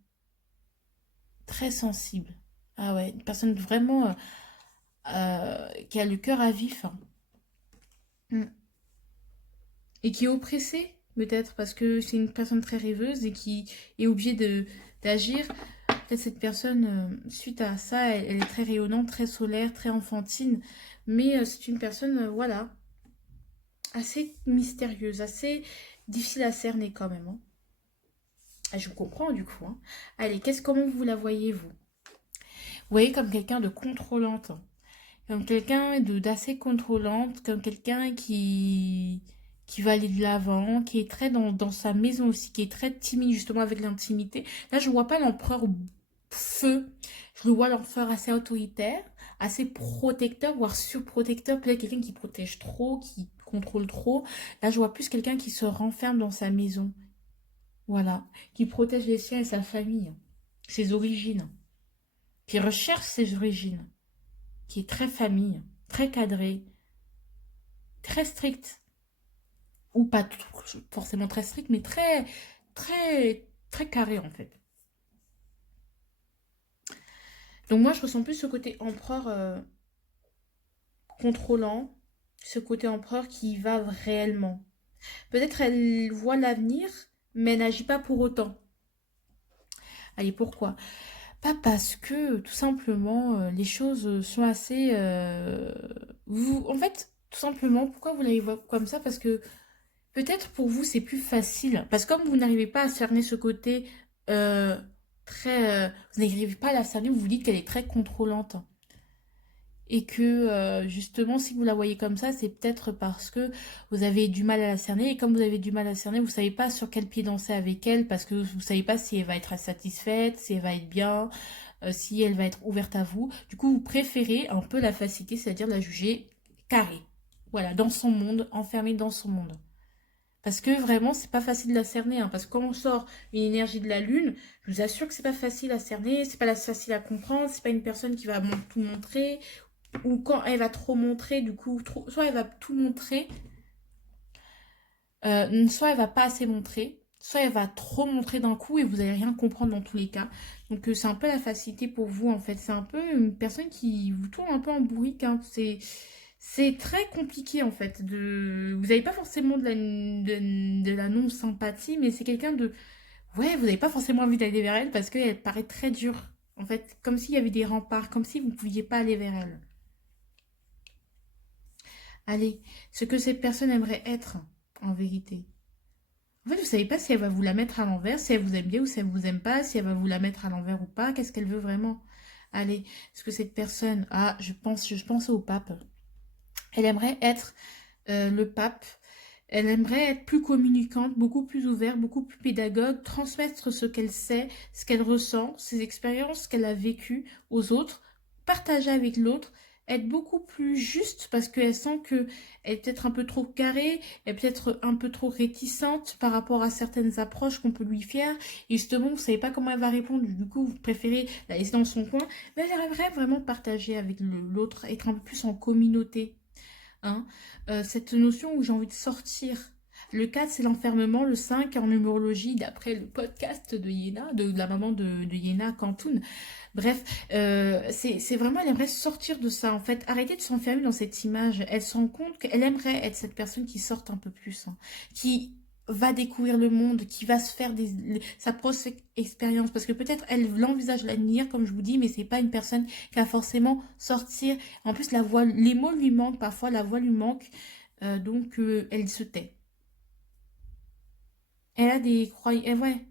Très sensible. Ah ouais, une personne vraiment qui a le cœur à vif, hein. Mm. Et qui est oppressée, peut-être, parce que c'est une personne très rêveuse et qui est obligée d'agir. Peut-être cette personne, suite à ça, elle est très rayonnante, très solaire, très enfantine. Mais c'est une personne, voilà, assez mystérieuse, assez difficile à cerner quand même, hein. Ah, je vous comprends du coup, hein. Allez, comment vous la voyez, vous? Vous voyez comme quelqu'un de contrôlante, hein. Comme quelqu'un d'assez contrôlante, comme quelqu'un qui va aller de l'avant, qui est très dans sa maison aussi, qui est très timide justement avec l'intimité. Là, je ne vois pas l'empereur feu, je le vois l'empereur assez autoritaire, assez protecteur, voire surprotecteur, peut-être quelqu'un qui protège trop, qui contrôle trop. Là, je vois plus quelqu'un qui se renferme dans sa maison, voilà, qui protège les siens et sa famille, ses origines, qui recherche ses origines, qui est très famille, très cadré, très strict, ou pas forcément très strict, mais très, très, très carré en fait. Donc moi, je ressens plus ce côté empereur contrôlant, ce côté empereur qui va réellement. Peut-être elle voit l'avenir, mais elle n'agit pas pour autant. Allez, pourquoi? Pas parce que tout simplement les choses sont assez... En fait, tout simplement, pourquoi vous l'avez vu comme ça? Parce que peut-être pour vous c'est plus facile. Parce que comme vous n'arrivez pas à cerner ce côté euh, très... vous n'arrivez pas à la cerner, vous vous dites qu'elle est très contrôlante. Et que justement, si vous la voyez comme ça, c'est peut-être parce que vous avez du mal à la cerner. Et comme vous avez du mal à la cerner, vous ne savez pas sur quel pied danser avec elle, parce que vous ne savez pas si elle va être satisfaite, si elle va être bien, si elle va être ouverte à vous. Du coup, vous préférez un peu la facilité, c'est-à-dire la juger carrée. Voilà, dans son monde, enfermée dans son monde. Parce que vraiment, c'est pas facile de la cerner, hein, parce que quand on sort une énergie de la lune, je vous assure que c'est pas facile à cerner, c'est pas facile à comprendre, c'est pas une personne qui va tout montrer, ou quand elle va trop montrer, du coup, soit elle va tout montrer, soit elle va pas assez montrer, soit elle va trop montrer d'un coup et vous allez rien comprendre dans tous les cas. Donc c'est un peu la facilité pour vous en fait. C'est un peu une personne qui vous tourne un peu en bourrique, hein. C'est très compliqué en fait. Vous n'avez pas forcément de la non-sympathie, mais c'est quelqu'un de... Ouais, vous n'avez pas forcément envie d'aller vers elle parce qu'elle paraît très dure. En fait, comme s'il y avait des remparts, comme si vous ne pouviez pas aller vers elle. Allez, ce que cette personne aimerait être, en vérité. En fait, vous savez pas si elle va vous la mettre à l'envers, si elle vous aime bien ou si elle vous aime pas, si elle va vous la mettre à l'envers ou pas, qu'est-ce qu'elle veut vraiment. Allez, ce que cette personne... Ah, je pense au pape. Elle aimerait être le pape. Elle aimerait être plus communicante, beaucoup plus ouverte, beaucoup plus pédagogue, transmettre ce qu'elle sait, ce qu'elle ressent, ses expériences qu'elle a vécues aux autres, partager avec l'autre, être beaucoup plus juste parce qu'elle sent qu'elle est peut-être un peu trop carrée, elle est peut-être un peu trop réticente par rapport à certaines approches qu'on peut lui faire. Et justement, vous ne savez pas comment elle va répondre, du coup, vous préférez la laisser dans son coin. Mais elle aimerait vraiment partager avec l'autre, être un peu plus en communauté. Hein. Cette notion où j'ai envie de sortir. Le 4, c'est l'enfermement. Le 5, en numérologie, d'après le podcast de Yéna, de la maman de Yéna Cantoun. Bref, c'est vraiment, elle aimerait sortir de ça, en fait. Arrêter de s'enfermer dans cette image. Elle se rend compte qu'elle aimerait être cette personne qui sorte un peu plus, hein, qui va découvrir le monde, qui va se faire sa propre expérience. Parce que peut-être elle l'envisage l'avenir, comme je vous dis, mais c'est pas une personne qui va forcément sortir. En plus, la voix, les mots lui manquent, parfois la voix lui manque. Donc, elle se tait. Elle a des croyances. Ouais.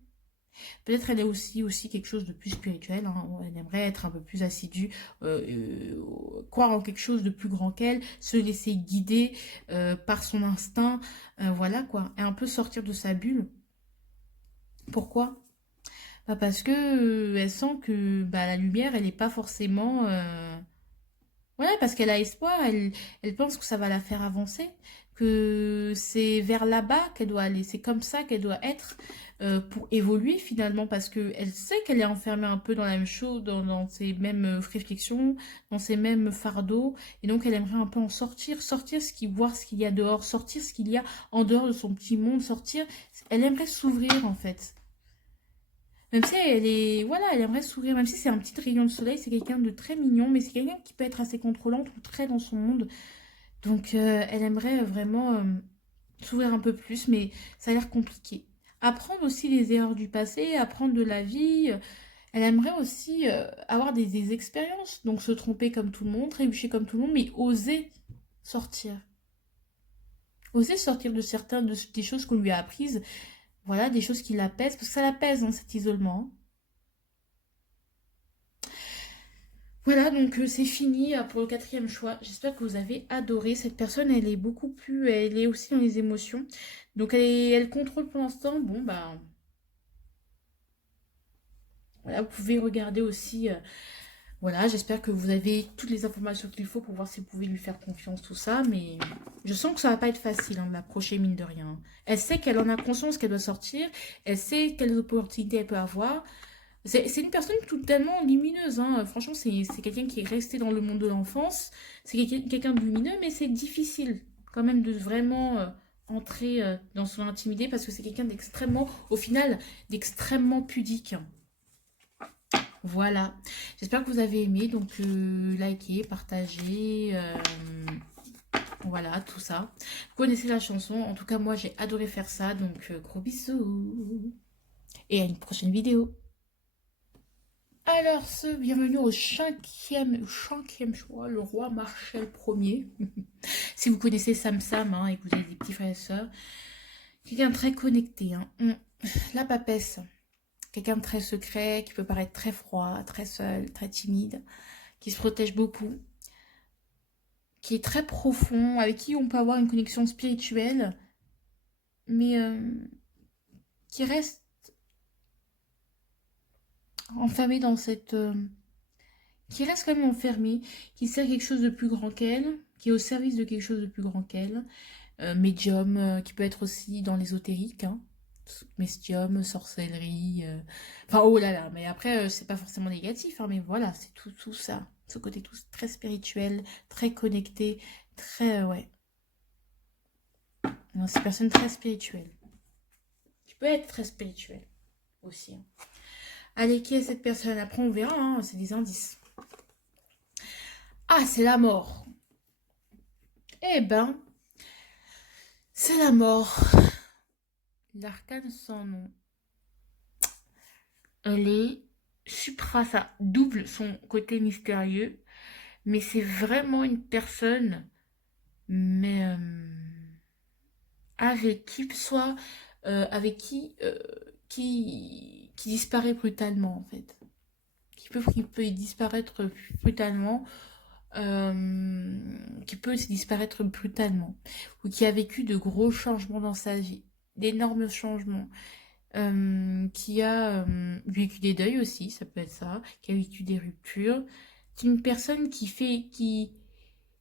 Peut-être elle est aussi quelque chose de plus spirituel. Hein. Elle aimerait être un peu plus assidue, croire en quelque chose de plus grand qu'elle, se laisser guider par son instinct. Voilà quoi. Et un peu sortir de sa bulle. Pourquoi? Bah parce que elle sent que bah, la lumière, elle n'est pas forcément... Voilà, parce qu'elle a espoir, elle pense que ça va la faire avancer, que c'est vers là-bas qu'elle doit aller, c'est comme ça qu'elle doit être pour évoluer finalement, parce qu'elle sait qu'elle est enfermée un peu dans la même chose, dans ses mêmes réflexions, dans ses mêmes fardeaux, et donc elle aimerait un peu en sortir, voir ce qu'il y a dehors, sortir ce qu'il y a en dehors de son petit monde, sortir, elle aimerait s'ouvrir en fait. Même si elle est, voilà, elle aimerait sourire, même si c'est un petit rayon de soleil, c'est quelqu'un de très mignon, mais c'est quelqu'un qui peut être assez contrôlante ou très dans son monde. Donc, elle aimerait vraiment s'ouvrir un peu plus, mais ça a l'air compliqué. Apprendre aussi les erreurs du passé, apprendre de la vie. Elle aimerait aussi avoir des expériences, donc se tromper comme tout le monde, trébucher comme tout le monde, mais oser sortir. Oser sortir de des choses qu'on lui a apprises, voilà, des choses qui l'apaisent, parce que ça l'apaise, hein, cet isolement. Hein. Voilà, donc c'est fini pour le quatrième choix. J'espère que vous avez adoré. Cette personne, elle est beaucoup plus... Elle est aussi dans les émotions. Donc elle contrôle pour l'instant. Bon, bah... Voilà, vous pouvez regarder aussi... voilà, j'espère que vous avez toutes les informations qu'il faut pour voir si vous pouvez lui faire confiance, tout ça. Mais je sens que ça va pas être facile hein, de l'approcher, mine de rien. Elle sait qu'elle en a conscience qu'elle doit sortir. Elle sait quelles opportunités elle peut avoir. C'est une personne tout tellement lumineuse, hein. Franchement, c'est quelqu'un qui est resté dans le monde de l'enfance. C'est quelqu'un de lumineux, mais c'est difficile quand même de vraiment entrer dans son intimité parce que c'est quelqu'un d'extrêmement, au final, d'extrêmement pudique. Voilà. J'espère que vous avez aimé. Donc, likez, partagez. Voilà, tout ça. Vous connaissez la chanson. En tout cas, moi, j'ai adoré faire ça. Donc, gros bisous. Et à une prochaine vidéo. Alors, bienvenue au cinquième choix, le roi Marshall Ier. Si vous connaissez Sam Sam hein, et que vous avez des petits frères et sœurs, quelqu'un de très connecté. Hein. La papesse, quelqu'un de très secret, qui peut paraître très froid, très seul, très timide, qui se protège beaucoup, qui est très profond, avec qui on peut avoir une connexion spirituelle, mais qui reste enfermé dans cette... qui reste quand même enfermée, qui sert quelque chose de plus grand qu'elle, qui est au service de quelque chose de plus grand qu'elle, médium, qui peut être aussi dans l'ésotérique, hein, médium, sorcellerie, enfin oh là là, mais après c'est pas forcément négatif, hein, mais voilà, c'est tout ça, ce côté tout très spirituel, très connecté, très, ouais, non, c'est une personne très spirituelle, qui peut être très spirituelle aussi. Hein. Allez, qui est cette personne? Après on verra, hein, c'est des indices. Ah, c'est la mort. Eh ben, c'est la mort. L'arcane sans nom. Elle est ça double son côté mystérieux, mais c'est vraiment une personne, mais avec qui, soit avec qui disparaît brutalement en fait. Qui peut disparaître brutalement, qui peut disparaître brutalement, ou qui a vécu de gros changements dans sa vie, d'énormes changements, qui a vécu des deuils aussi, ça peut être ça, qui a vécu des ruptures. C'est une personne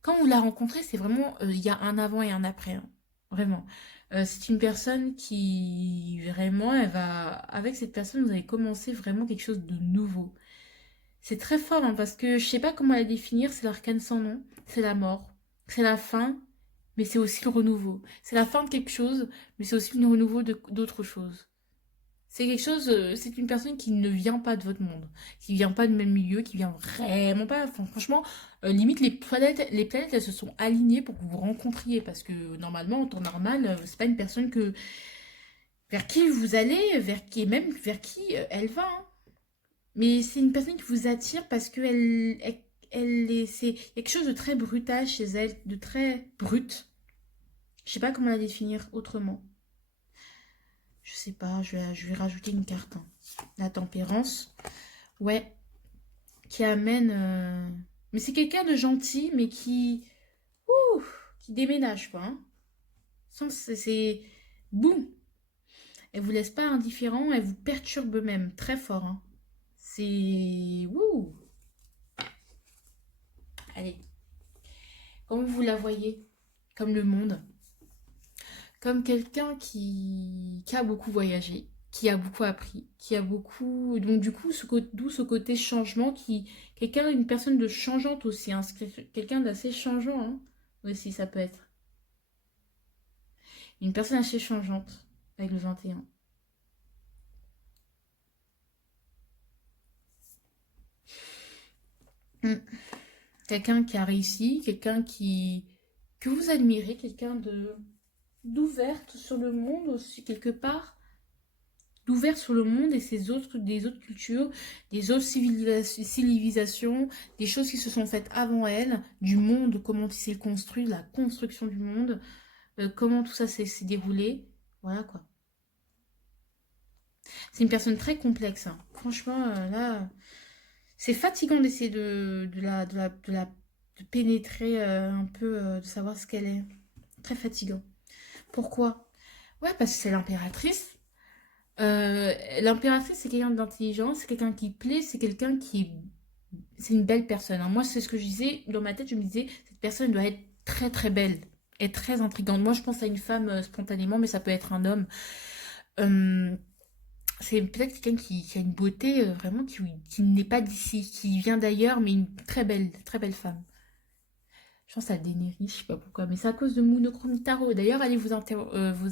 quand on l'a rencontrée, c'est vraiment, il y a un avant et un après, hein. Vraiment. C'est une personne qui, vraiment, avec cette personne, vous allez commencer vraiment quelque chose de nouveau. C'est très fort, hein, parce que je sais pas comment la définir, c'est l'arcane sans nom, c'est la mort, c'est la fin, mais c'est aussi le renouveau. C'est la fin de quelque chose, mais c'est aussi le renouveau d'autre chose. C'est quelque chose, c'est une personne qui ne vient pas de votre monde, qui vient pas du même milieu, qui vient vraiment pas. Enfin, franchement, limite les planètes, elles se sont alignées pour que vous vous rencontriez, parce que normalement, en temps normal, c'est pas une personne vers qui vous allez, vers qui elle va, hein. Mais c'est une personne qui vous attire parce que c'est il y a quelque chose de très brutal chez elle, de très brut. Je sais pas comment la définir autrement. Je sais pas, je vais rajouter une carte, hein. La tempérance. Ouais, qui amène. Mais c'est quelqu'un de gentil, mais ouh, qui déménage, quoi, hein. C'est. Boum! Elle vous laisse pas indifférent, elle vous perturbe même, très fort, hein. C'est. Ouh! Allez, comment vous la voyez? Comme le monde. Comme quelqu'un qui a beaucoup voyagé, qui a beaucoup appris, qui a beaucoup. Donc, du coup, d'où ce côté changement une personne de changeante aussi, hein. C'est quelqu'un d'assez changeant, hein. Aussi, ça peut être. Une personne assez changeante, avec le 21. Hmm. Quelqu'un qui a réussi, que vous admirez, quelqu'un d'ouverte sur le monde aussi, quelque part d'ouvert sur le monde et des autres cultures, des autres civilisations, des choses qui se sont faites avant elle, du monde, comment il s'est construit, la construction du monde, comment tout ça s'est déroulé. Voilà quoi. C'est une personne très complexe, hein. Franchement, là, c'est fatigant d'essayer de pénétrer un peu, de savoir ce qu'elle est. Très fatigant. Pourquoi? Ouais, parce que c'est l'impératrice. L'impératrice, c'est quelqu'un d'intelligent, c'est quelqu'un qui plaît, c'est une belle personne, hein. Moi, c'est ce que je disais, dans ma tête, je me disais, cette personne doit être très très belle et très intrigante. Moi, je pense à une femme spontanément, mais ça peut être un homme. Euh, c'est peut-être quelqu'un qui a une beauté vraiment qui n'est pas d'ici, qui vient d'ailleurs, mais une très belle femme. Je pense à Daenerys, je sais pas pourquoi, mais c'est à cause de Monochrome Tarot. D'ailleurs, allez vous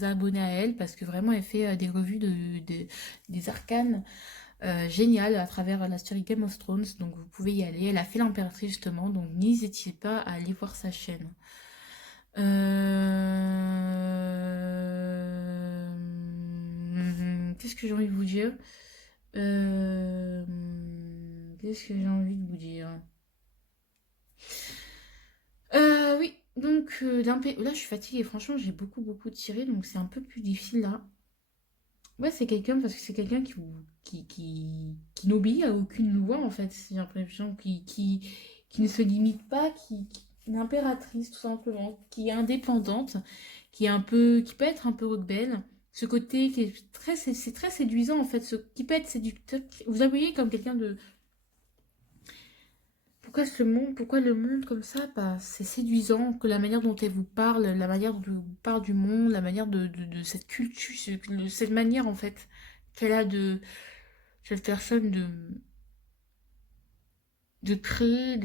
abonner à elle parce que vraiment, elle fait des revues des arcanes géniales à travers la série Game of Thrones. Donc, vous pouvez y aller. Elle a fait l'impératrice justement, donc n'hésitez pas à aller voir sa chaîne. Qu'est-ce que j'ai envie de vous dire? Euh, Qu'est-ce que j'ai envie de vous dire? Oui, donc là je suis fatiguée, franchement j'ai beaucoup tiré, donc c'est un peu plus difficile là. Ouais, c'est quelqu'un, parce que c'est quelqu'un qui n'obéit à aucune loi en fait, j'ai l'impression, qui ne se limite pas, une impératrice tout simplement, qui est indépendante, qui peut être un peu rebelle. Ce côté qui est c'est très séduisant en fait, qui peut être séducteur. Vous la voyez comme quelqu'un de. Pourquoi le monde comme ça, bah, c'est séduisant, que la manière dont elle vous parle, la manière dont elle vous parle du monde, la manière de cette culture, cette manière en fait qu'elle a de cette personne de créer,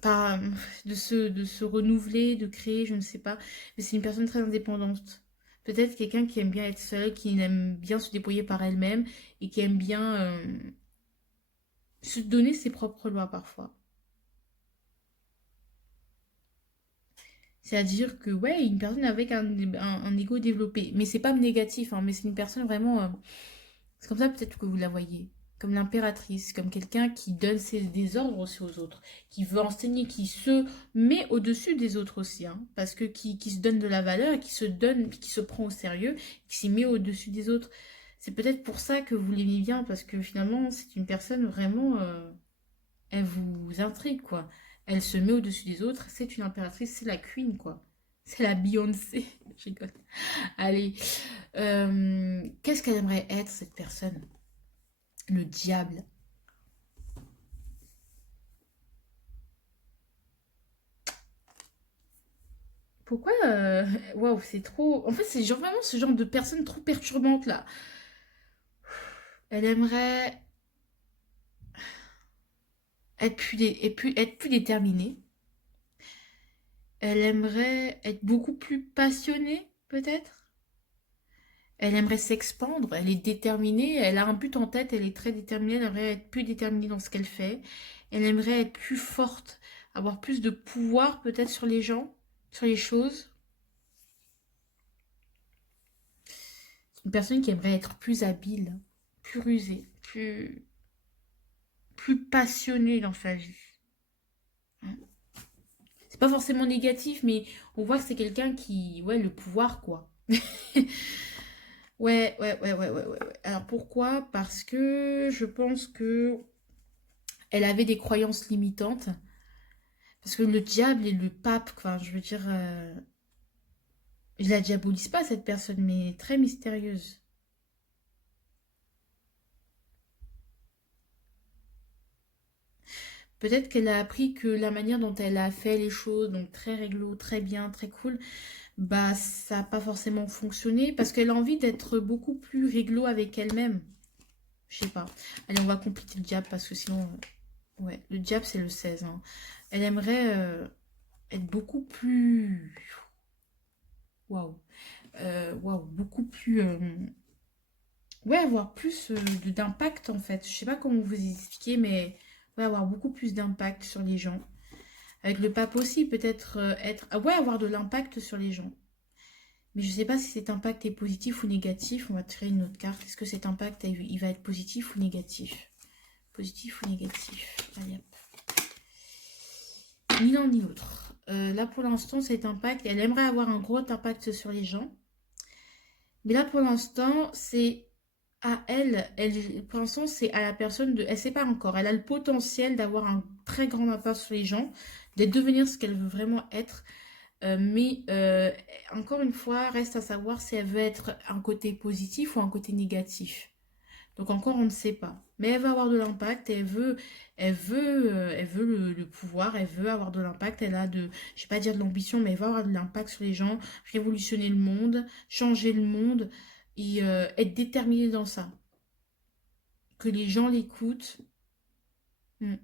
pas, de se renouveler, de créer, je ne sais pas. Mais c'est une personne très indépendante. Peut-être quelqu'un qui aime bien être seule, qui aime bien se débrouiller par elle-même et qui aime bien se donner ses propres lois parfois. C'est-à-dire que, ouais, une personne avec un ego développé. Mais c'est pas négatif, hein, mais c'est une personne vraiment... c'est comme ça peut-être que vous la voyez. Comme l'impératrice, comme quelqu'un qui donne des ordres aussi aux autres, qui veut enseigner, qui se met au-dessus des autres aussi, hein, parce que qui se donne de la valeur, et qui se donne, qui se prend au sérieux, qui s'y met au-dessus des autres. C'est peut-être pour ça que vous l'aimez bien, parce que finalement, c'est une personne vraiment... elle vous intrigue, quoi. Elle se met au-dessus des autres. C'est une impératrice, c'est la queen, quoi. C'est la Beyoncé. Je rigole. Allez. Qu'est-ce qu'elle aimerait être, cette personne? Le diable. Pourquoi waouh, c'est trop... En fait, c'est genre, vraiment ce genre de personne trop perturbante, là. Elle aimerait être plus déterminée. Elle aimerait être beaucoup plus passionnée, peut-être. Elle aimerait s'expandre, elle est déterminée, elle a un but en tête, elle est très déterminée, elle aimerait être plus déterminée dans ce qu'elle fait. Elle aimerait être plus forte, avoir plus de pouvoir peut-être sur les gens, sur les choses. C'est une personne qui aimerait être plus habile, plus rusée, plus passionnée dans sa vie. Hein. C'est pas forcément négatif, mais on voit que c'est quelqu'un qui... Ouais, le pouvoir, quoi. Ouais. Alors pourquoi? Parce que je pense que elle avait des croyances limitantes. Parce que le diable et le pape, enfin, je veux dire, je la diabolise pas cette personne, mais très mystérieuse. Peut-être qu'elle a appris que la manière dont elle a fait les choses, donc très réglo, très bien, très cool, bah ça n'a pas forcément fonctionné parce qu'elle a envie d'être beaucoup plus réglo avec elle-même. Je sais pas. Allez, on va compléter le diable parce que sinon, ouais, le diable c'est le 16, hein. Elle aimerait être beaucoup plus... Waouh. Waouh, beaucoup plus... ouais, avoir plus d'impact en fait. Je sais pas comment vous expliquer, mais ouais, avoir beaucoup plus d'impact sur les gens. Avec le pape aussi, peut-être être... ah ouais, avoir de l'impact sur les gens. Mais je sais pas si cet impact est positif ou négatif. On va tirer une autre carte. Est-ce que cet impact, il va être positif ou négatif? Positif ou négatif? Allez, hop. Ni l'un ni l'autre. Là, pour l'instant, cet impact, elle aimerait avoir un gros impact sur les gens. Mais là, pour l'instant, c'est à elle, pour l'instant, c'est à la personne de... Elle sait pas encore. Elle a le potentiel d'avoir un très grand impact sur les gens, de devenir ce qu'elle veut vraiment être. Mais encore une fois, reste à savoir si elle veut être un côté positif ou un côté négatif. Donc encore, on ne sait pas. Mais elle veut avoir de l'impact, elle veut le pouvoir, elle veut avoir de l'impact, elle a de, je vais pas dire de l'ambition, mais elle veut avoir de l'impact sur les gens, révolutionner le monde, changer le monde et être déterminée dans ça. Que les gens l'écoutent. Hmm.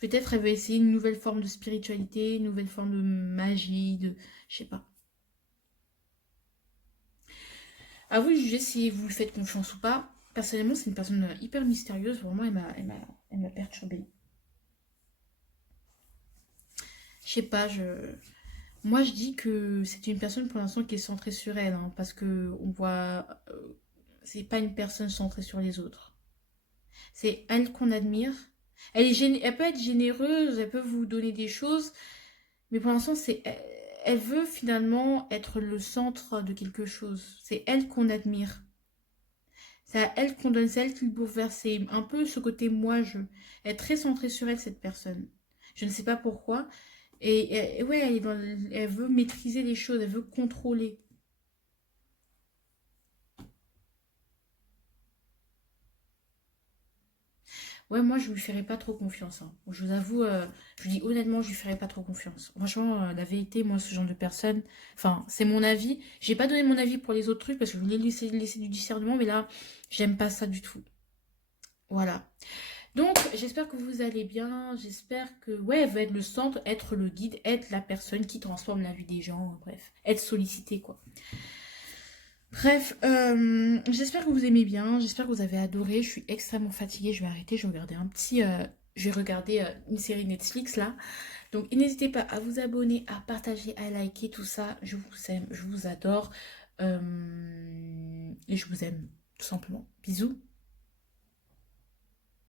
Peut-être elle veut essayer une nouvelle forme de spiritualité, une nouvelle forme de magie, de, je sais pas. À vous de juger si vous lui faites confiance ou pas. Personnellement, c'est une personne hyper mystérieuse. Vraiment, elle m'a perturbée. Je sais pas, moi je dis que c'est une personne pour l'instant qui est centrée sur elle, hein, parce que on voit, c'est pas une personne centrée sur les autres. C'est elle qu'on admire. Elle peut être généreuse, elle peut vous donner des choses, mais pour l'instant, elle veut finalement être le centre de quelque chose. C'est elle qu'on admire. C'est à elle qu'on donne, c'est elle qui le bouleverse. C'est un peu ce côté moi-je. Elle est très centrée sur elle, cette personne. Je ne sais pas pourquoi. Et ouais, elle veut maîtriser les choses, elle veut contrôler. Ouais, moi, je lui ferai pas trop confiance, hein. Je vous avoue, je vous dis honnêtement, je lui ferai pas trop confiance. Franchement, la vérité, moi, ce genre de personne, enfin, c'est mon avis. J'ai pas donné mon avis pour les autres trucs parce que je voulais laisser du discernement, mais là, j'aime pas ça du tout. Voilà. Donc, j'espère que vous allez bien. J'espère que, ouais, elle va être le centre, être le guide, être la personne qui transforme la vie des gens. Bref, être sollicité, quoi. Bref, j'espère que vous aimez bien. J'espère que vous avez adoré. Je suis extrêmement fatiguée. Je vais arrêter. Je vais regarder un petit. je vais regarder une série Netflix là. Donc n'hésitez pas à vous abonner, à partager, à liker, tout ça. Je vous aime, je vous adore. Et je vous aime, tout simplement. Bisous.